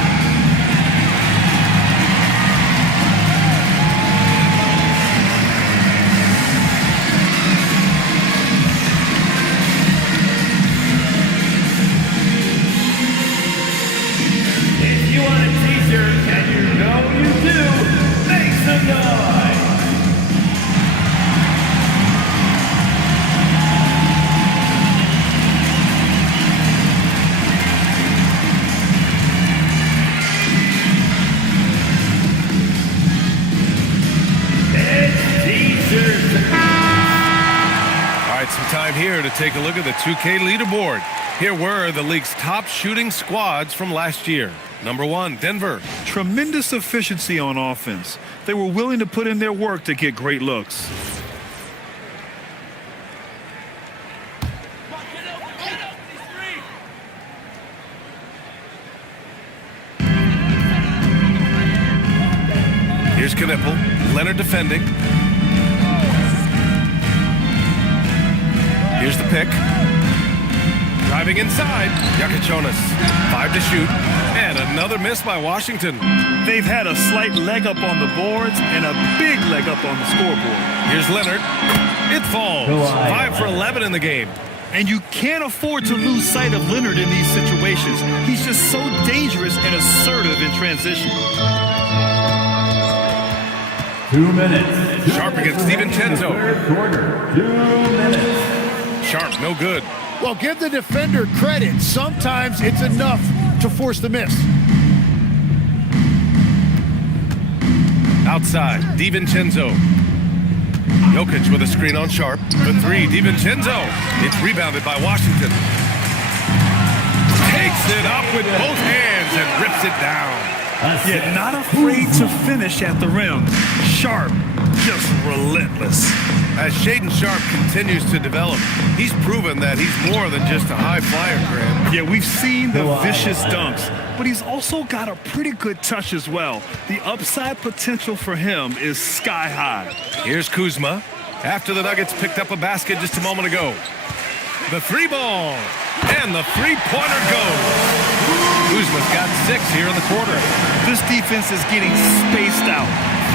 If you want a t-shirt, and you know you do, make some noise. Some time here to take a look at the 2K leaderboard. Here were the league's top shooting squads from last year. Number 1, Denver. Tremendous efficiency on offense. They were willing to put in their work to get great looks. Here's Knipple. Leonard defending. Here's the pick. Driving inside. Yakichonis. 5 to shoot. And another miss by Washington. They've had a slight leg up on the boards and a big leg up on the scoreboard. Here's Leonard. It falls. 5 for 11 in the game. And you can't afford to lose sight of Leonard in these situations. He's just so dangerous and assertive in transition. 2 minutes. Sharp against DiVincenzo. Quarter. 2 minutes. Sharp, no good. Well, give the defender credit. Sometimes it's enough to force the miss. Outside, DiVincenzo. Jokic with a screen on Sharp. For 3, DiVincenzo. It's rebounded by Washington. Takes it up with both hands and rips it down. Yet not afraid to finish at the rim. Sharp, just relentless. As Shaedon Sharp continues to develop, he's proven that he's more than just a high flyer, Grant. Yeah, we've seen the vicious dunks, but he's also got a pretty good touch as well. The upside potential for him is sky high. Here's Kuzma. After the Nuggets picked up a basket just a moment ago. The 3 ball. And the 3-pointer goes. Kuzma's got 6 here in the quarter. This defense is getting spaced out.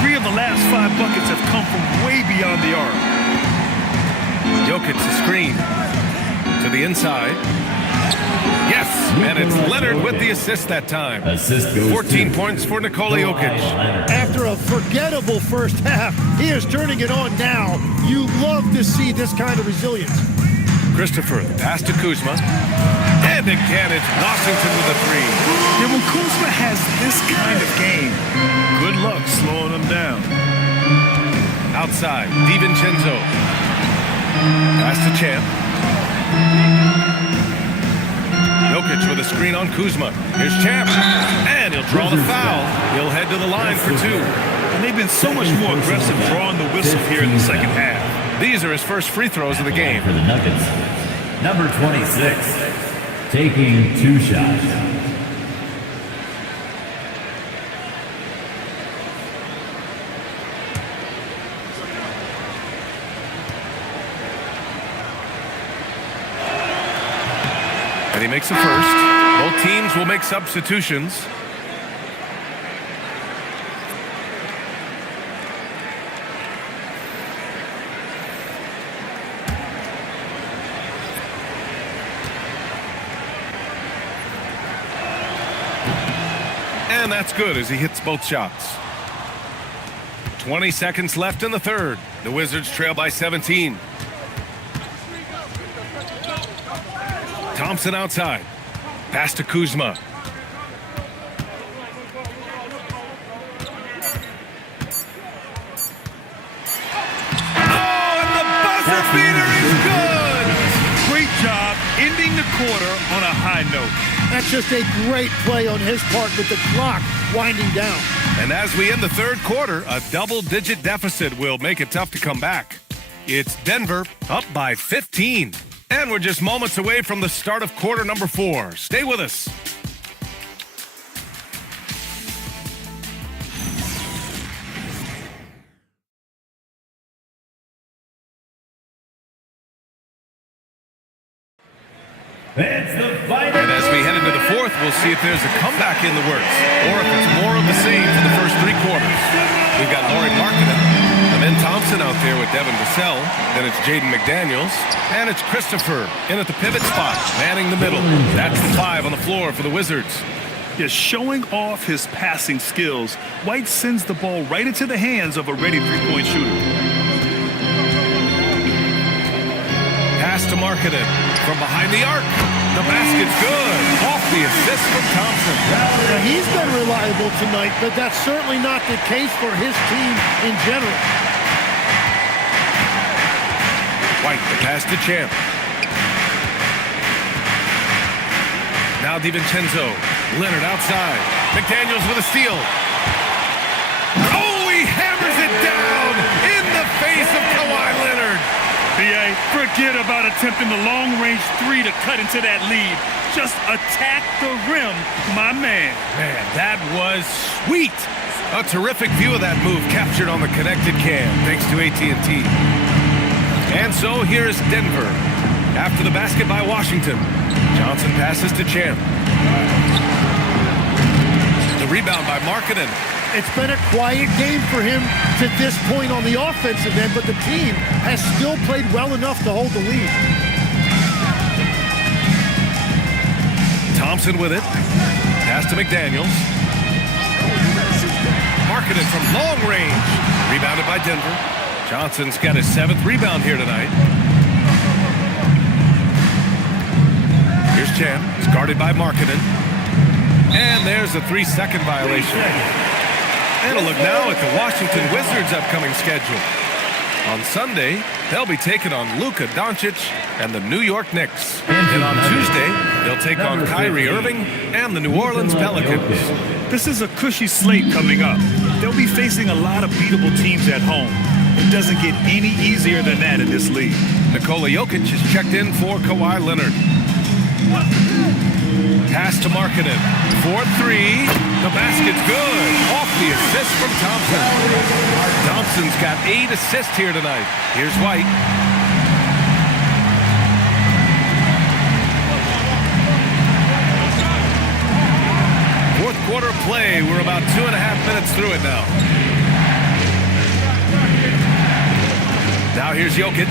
3 of the last 5 buckets have come from way beyond the arc. Jokic the screen to the inside. Yes, and it's Leonard with the assist that time. 14 points for Nikola Jokic. After a forgettable first half, he is turning it on now. You love to see this kind of resilience. Christopher, the pass to Kuzma. And again, it's Washington with a 3. Yeah, when Kuzma has this kind of game, good luck slowing him down. Outside, DiVincenzo. Pass to Champ. Jokic with a screen on Kuzma. Here's Champ. And he'll draw the foul. He'll head to the line for 2. And they've been so much more aggressive drawing the whistle here in the second half. These are his first free throws of the game. For the Nuggets, number 26, taking 2 shots. And he makes the first. Both teams will make substitutions. And that's good as he hits both shots. 20 seconds left in the third. The Wizards trail by 17. Thompson outside. Pass to Kuzma. Oh, and the buzzer Buzzer beater is good. Great job ending the quarter on a high note. That's just a great play on his part with the clock winding down. And as we end the third quarter, a double-digit deficit will make it tough to come back. It's Denver up by 15. And we're just moments away from the start of quarter number 4. Stay with us. It's the final. And as we head into the fourth, we'll see if there's a comeback in the works or if it's more of the same for the first 3 quarters. We've got Laurie Markkinen, Amin Thompson out there with Devin Vassell. Then it's Jaden McDaniels. And it's Christopher in at the pivot spot, manning the middle. That's the 5 on the floor for the Wizards. Just showing off his passing skills, White sends the ball right into the hands of a ready three-point shooter. Pass to Markkinen from behind the arc. The basket's good. Off the assist from Thompson. Now, he's been reliable tonight, but that's certainly not the case for his team in general. White, the pass to Champ. Now DiVincenzo. Leonard outside. McDaniels with a steal. Oh, he hammers it down in the face of Kawhi Leonard. B.A., forget about attempting the long-range 3 to cut into that lead. Just attack the rim, my man. Man, that was sweet. A terrific view of that move captured on the connected cam, thanks to AT&T. And so here's Denver. After the basket by Washington, Johnson passes to Champ. The rebound by Markkinen. It's been a quiet game for him to this point on the offensive end, but the team has still played well enough to hold the lead. Thompson with it. Pass to McDaniels. Markkinen from long range. Rebounded by Denver. Johnson's got his 7th rebound here tonight. Here's Champ. It's guarded by Markkinen. And there's a 3-second violation. And a look now at the Washington Wizards' upcoming schedule. On Sunday, they'll be taking on Luka Doncic and the New York Knicks. And on Tuesday, they'll take on Kyrie Irving and the New Orleans Pelicans. This is a cushy slate coming up. They'll be facing a lot of beatable teams at home. It doesn't get any easier than that in this league. Nikola Jokic is checked in for Kawhi Leonard. Pass to Markkinen. 4-3. The basket's good. Off the assist from Thompson. Thompson's got 8 assists here tonight. Here's White. Fourth quarter play. We're about 2.5 minutes through it now. Now here's Jokic.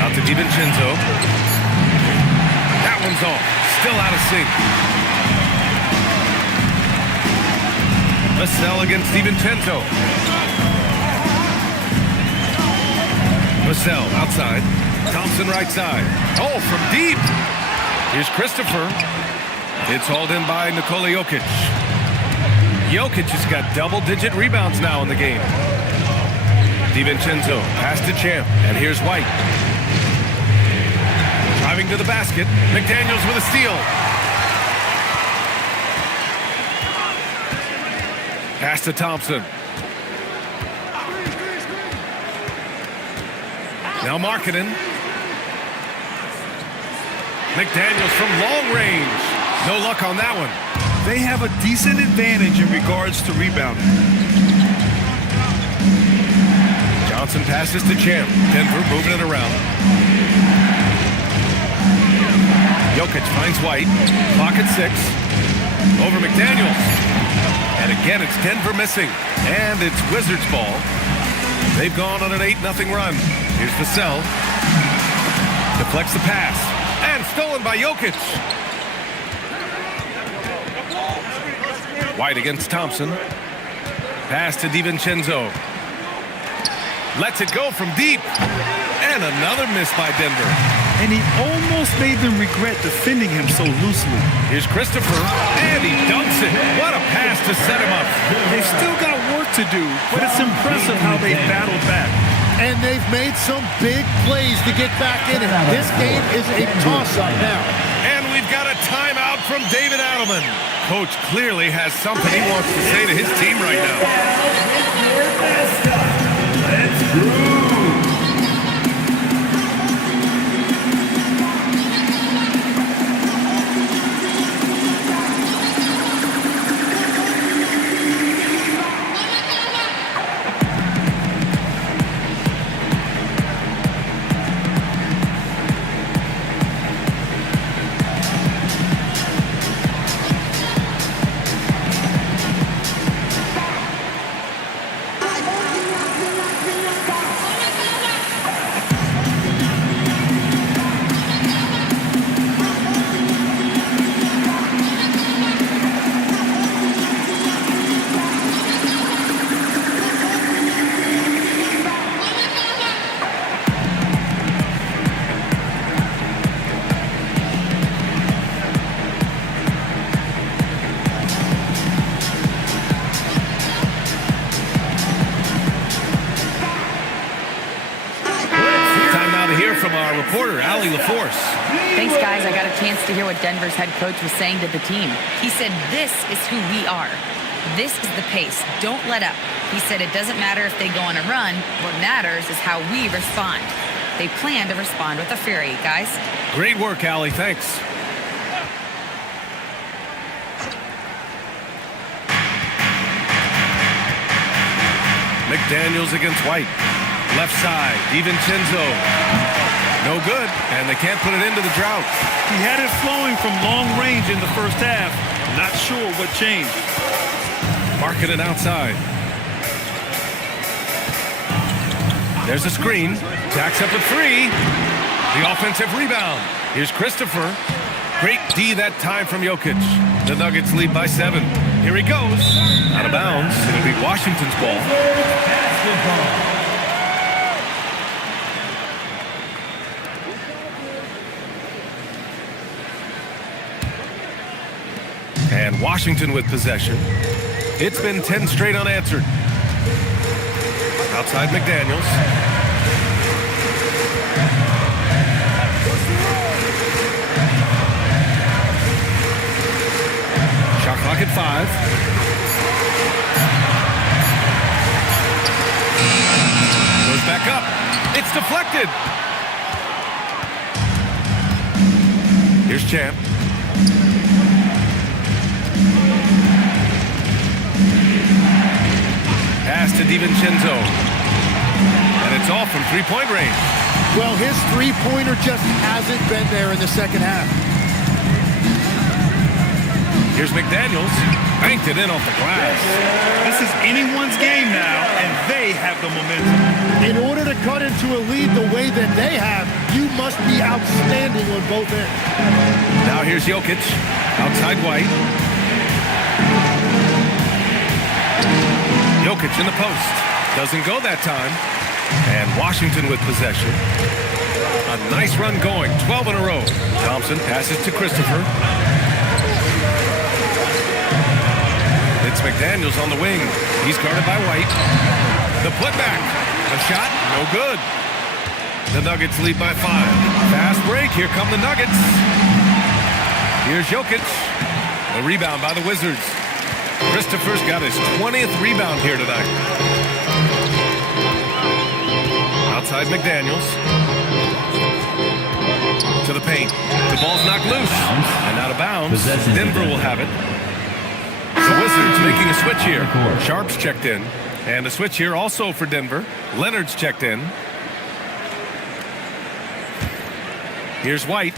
Out to DiVincenzo. That one's off. Still out of sync. Vassell against DiVincenzo. Vassell outside. Thompson right side. Oh, from deep. Here's Christopher. It's hauled in by Nikola Jokic. Jokic has got double-digit rebounds now in the game. DiVincenzo, pass to Champ. And here's White. Driving to the basket. McDaniels with a steal. Pass to Thompson. Now Markkinen. McDaniels from long range. No luck on that one. They have a decent advantage in regards to rebounding. Johnson passes to Champ. Denver moving it around. Jokic finds White. Clock at 6. Over McDaniels. And again, it's Denver missing. And it's Wizards ball. They've gone on an 8-0 run. Here's Vassell. Deflects the pass. And stolen by Jokic. White against Thompson. Pass to DiVincenzo. Lets it go from deep. And another miss by Denver. And he almost made them regret defending him so loosely. Here's Christopher. And he dunks it. What a pass to set him up. They've still got work to do, but it's impressive how they battled back. And they've made some big plays to get back in it. This game is a toss-up now. And we've got a timeout from David Adelman. Coach clearly has something he wants to say to his team right now. Let's groove. Thanks, guys. I got a chance to hear what Denver's head coach was saying to the team. He said, this is who we are. This is the pace. Don't let up. He said it doesn't matter if they go on a run. What matters is how we respond. They plan to respond with a fury, guys. Great work, Allie. Thanks. McDaniels against White. Left side, DiVincenzo. No good, and they can't put it into the drought. He had it flowing from long range in the first half. Not sure what changed. Marking it outside. There's a screen. Tacks up a three. The offensive rebound. Here's Christopher. Great D that time from Jokic. The Nuggets lead by 7. Here he goes. Out of bounds. It'll be Washington's ball. Basketball. And Washington with possession. It's been 10 straight unanswered. Outside McDaniels. Shot clock at 5. Goes back up. It's deflected. Here's Champ. Pass to DiVincenzo. And it's off from three-point range. Well, his three-pointer just hasn't been there in the second half. Here's McDaniels. Banked it in off the glass. This is anyone's game now, and they have the momentum. In order to cut into a lead the way that they have, you must be outstanding on both ends. Now here's Jokic. Outside White. Jokic in the post. Doesn't go that time. And Washington with possession. A nice run going. 12 in a row. Thompson passes to Christopher. It's McDaniels on the wing. He's guarded by White. The putback. A shot. No good. The Nuggets lead by 5. Fast break. Here come the Nuggets. Here's Jokic. The rebound by the Wizards. Christopher's got his 20th rebound here tonight. Outside McDaniels. To the paint. The ball's knocked loose. And out of bounds. Denver will have it. The Wizards making a switch here. Sharp's checked in. And a switch here also for Denver. Leonard's checked in. Here's White.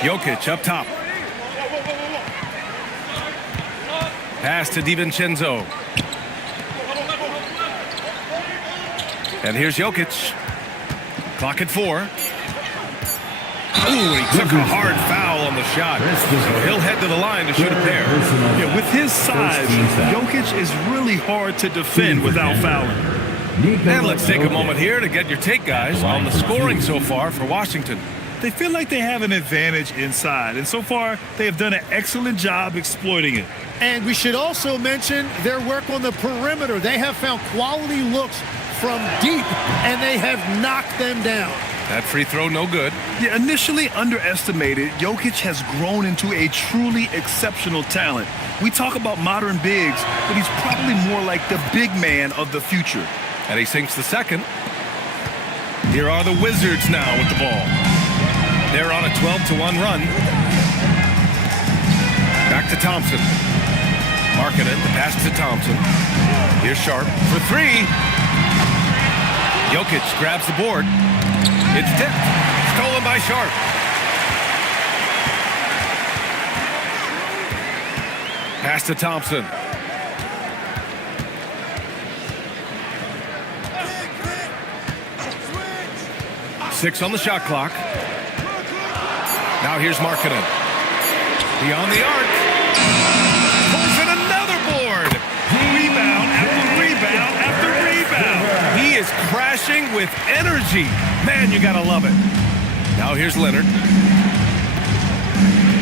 Jokic up top. Pass to DiVincenzo. And here's Jokic. Clock at 4. Ooh, he took a hard foul on the shot. So he'll head to the line to shoot a pair. Yeah, with his size, Jokic is really hard to defend without fouling. And let's take a moment here to get your take, guys, on the scoring so far for Washington. they feel like they have an advantage inside. And so far, they have done an excellent job exploiting it. And we should also mention their work on the perimeter. They have found quality looks from deep, and they have knocked them down. That free throw, no good. Yeah, initially underestimated, Jokic has grown into a truly exceptional talent. We talk about modern bigs, but he's probably more like the big man of the future. And he sinks the second. Here are the Wizards now with the ball. They're on a 12-1 run. Back to Thompson. Markkanen, the pass to Thompson. Here's Sharp for three. Jokic grabs the board. It's tipped. Stolen by Sharp. Pass to Thompson. Six on the shot clock. Now here's Markkanen. Beyond the arc. Pulls in another board. Rebound after rebound after rebound. He is crashing with energy. Man, you gotta love it. Now here's Leonard.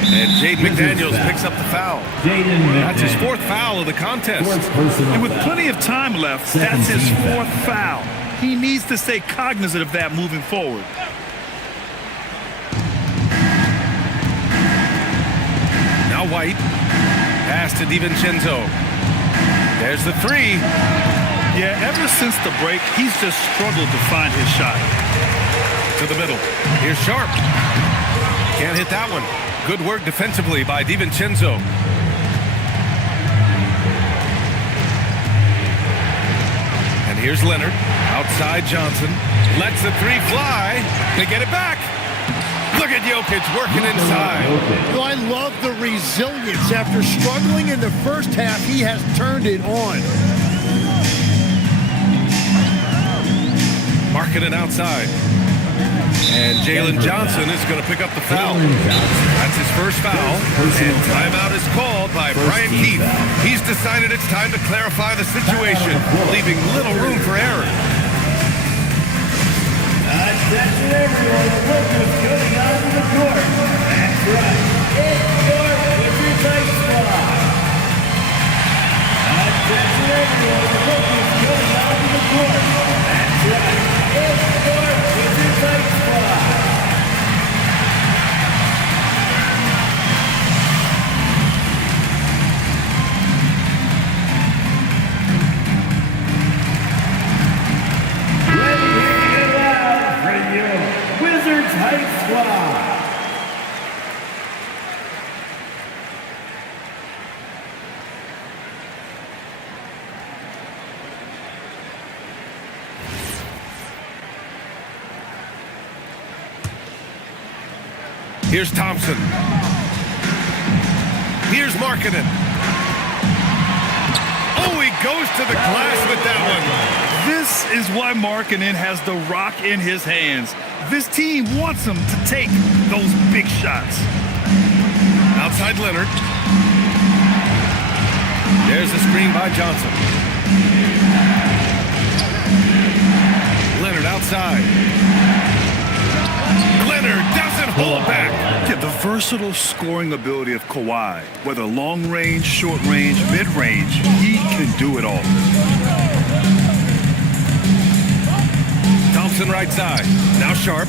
And Jaden McDaniels picks up the foul. That's his fourth foul of the contest. And with plenty of time left, that's his fourth foul. He needs to stay cognizant of that moving forward. Now White. Pass to DiVincenzo. There's the three. Yeah, ever since the break, he's just struggled to find his shot. To the middle. Here's Sharp. Can't hit that one. Good work defensively by DiVincenzo. And here's Leonard. Outside Johnson. Lets the three fly. They get it back. Look at Jokic working inside. Well, I love the resilience. After struggling in the first half, he has turned it on. Markkanen outside. And Jalen Johnson is going to pick up the foul. That's his first foul. And timeout is called by Brian Keefe. He's decided it's time to clarify the situation, leaving little room for error. Attention everyone, look what's going on in the court. That's right, it's your Wizards High Squad. Attention everyone, look what's going on in the court. That's right, it's your Wizards High Squad. Wizards High Squad. Here's Thompson. Here's Markkanen. Oh, he goes to the glass with that one. This is why Markkanen has the rock in his hands. This team wants him to take those big shots. Outside Leonard. There's a screen by Johnson. Leonard outside. Leonard doesn't hold back. Yeah, the versatile scoring ability of Kawhi, whether long range, short range, mid range, he can do it all. Thompson right side. Now Sharp.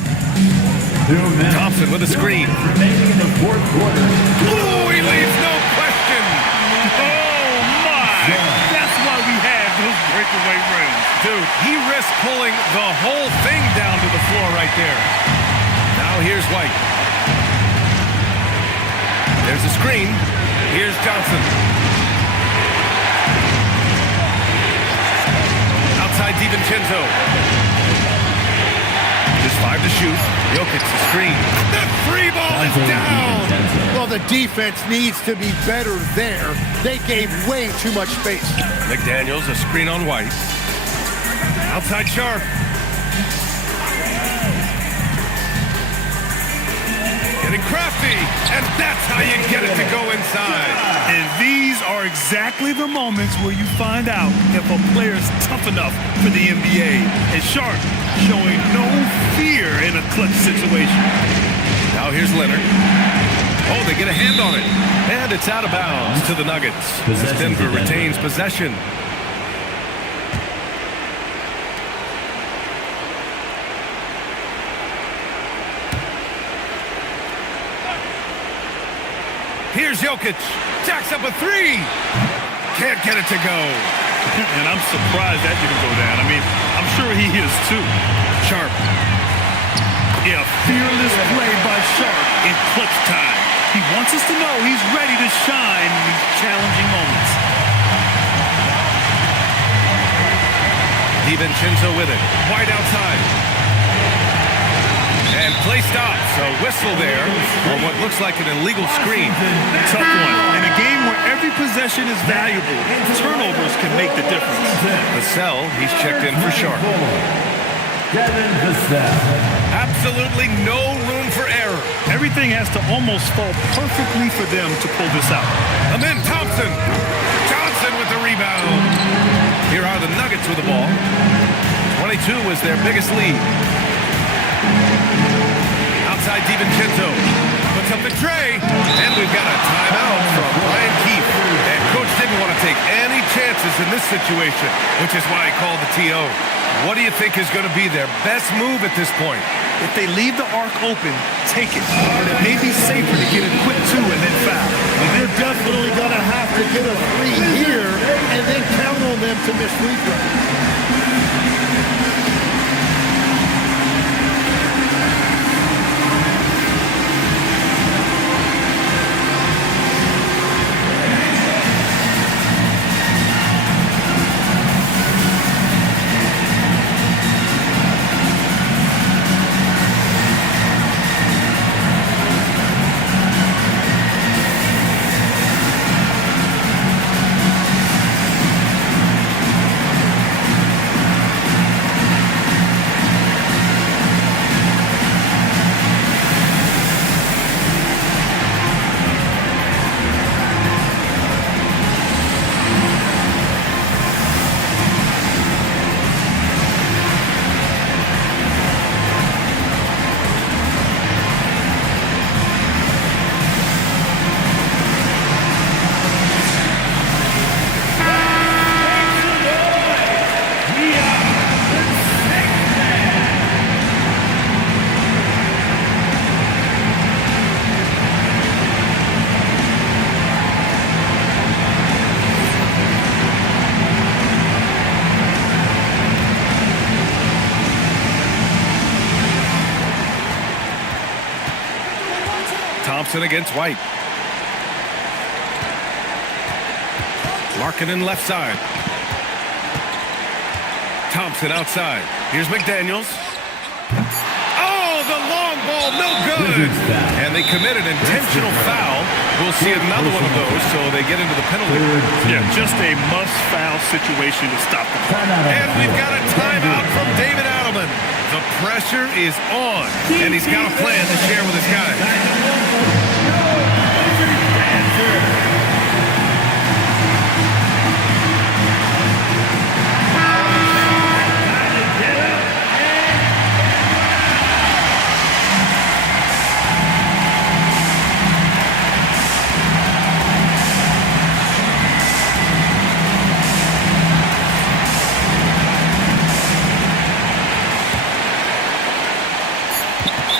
Thompson with a screen. Remaining in the fourth quarter. Oh, he leaves no question. Oh, my. That's why we have those breakaway rims. Dude, he risked pulling the whole thing down to the floor right there. Now here's White. There's a screen. Here's Johnson. Outside DiVincenzo. Just 5 to shoot. Jokic the screen. The free ball is down. Well, the defense needs to be better there. They gave way too much space. McDaniels, a screen on White. Outside Sharp. Getting crafty, and that's how you get it to go inside. And these are exactly the moments where you find out if a player is tough enough for the NBA. And Sharp showing no fear in a clutch situation. Now here's Leonard. Oh, they get a hand on it. And it's out of bounds to the Nuggets. As Denver retains possession. Here's Jokic. Jacks up a three. Can't get it to go. And I'm surprised that didn't go down. I mean, I'm sure he is too. Sharp. Yeah, fearless play by Sharp in clutch time. He wants us to know he's ready to shine in these challenging moments. DiVincenzo with it. Wide outside. And play stops. A whistle there on what looks like an illegal screen. Tough one. In a game where every possession is valuable, turnovers can make the difference. Vassell, he's checked in for Sharp. Absolutely no room for error. Everything has to almost fall perfectly for them to pull this out. And then Thompson. Johnson with the rebound. Here are the Nuggets with the ball. 22 was their biggest lead. Outside DiVincenzo. Puts up the tray. And we've got a timeout from Brian Keefe. And Coach didn't want to take any chances in this situation, which is why he called the TO. What do you think is going to be their best move at this point? If they leave the arc open, take it. But it may be safer to get a quick two and then foul. They're definitely going to have to get a three here and then count on them to miss free throws. Thompson against White. Markkanen left side. Thompson outside. Here's McDaniels. Oh, the long ball, no good. And they commit an intentional foul. We'll see another one of those, so they get into the penalty. Yeah, just a must-foul situation to stop the clock. And we've got a timeout from David Adelman. The pressure is on, and he's got a plan to share with his guys.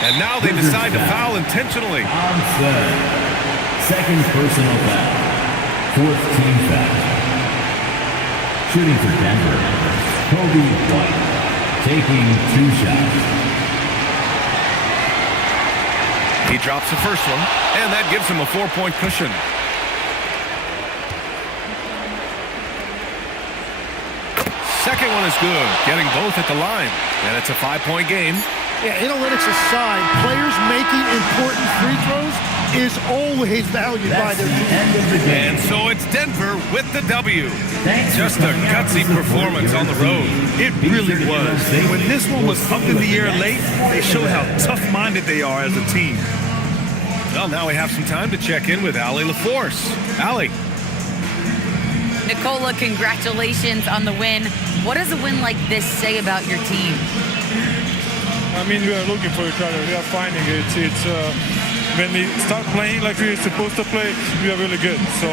And now they decide to foul intentionally. Onside. Second personal foul. Fourth team foul. Shooting for Denver, Kobe White. Taking 2 shots. He drops the first one, and that gives him a 4-point cushion. Second one is good, getting both at the line. And it's a 5-point game. Yeah, analytics aside, players making important free throws is always valued by their team. And so it's Denver with the W. Just a gutsy performance on the road. It really was. When this one was up in the air late, they showed how tough-minded they are as a team. Well, now we have some time to check in with Allie LaForce. Allie. Nicola, congratulations on the win. What does a win like this say about your team? I mean, we are looking for each other. We are finding it. It's when we start playing like we're supposed to play, we are really good. So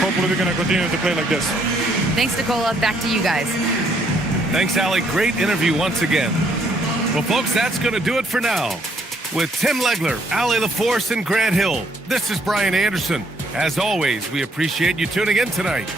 hopefully we're going to continue to play like this. Thanks, Nicola. Back to you guys. Thanks, Allie. Great interview once again. Well, folks, that's going to do it for now. With Tim Legler, Allie LaForce, and Grant Hill, this is Brian Anderson. As always, we appreciate you tuning in tonight.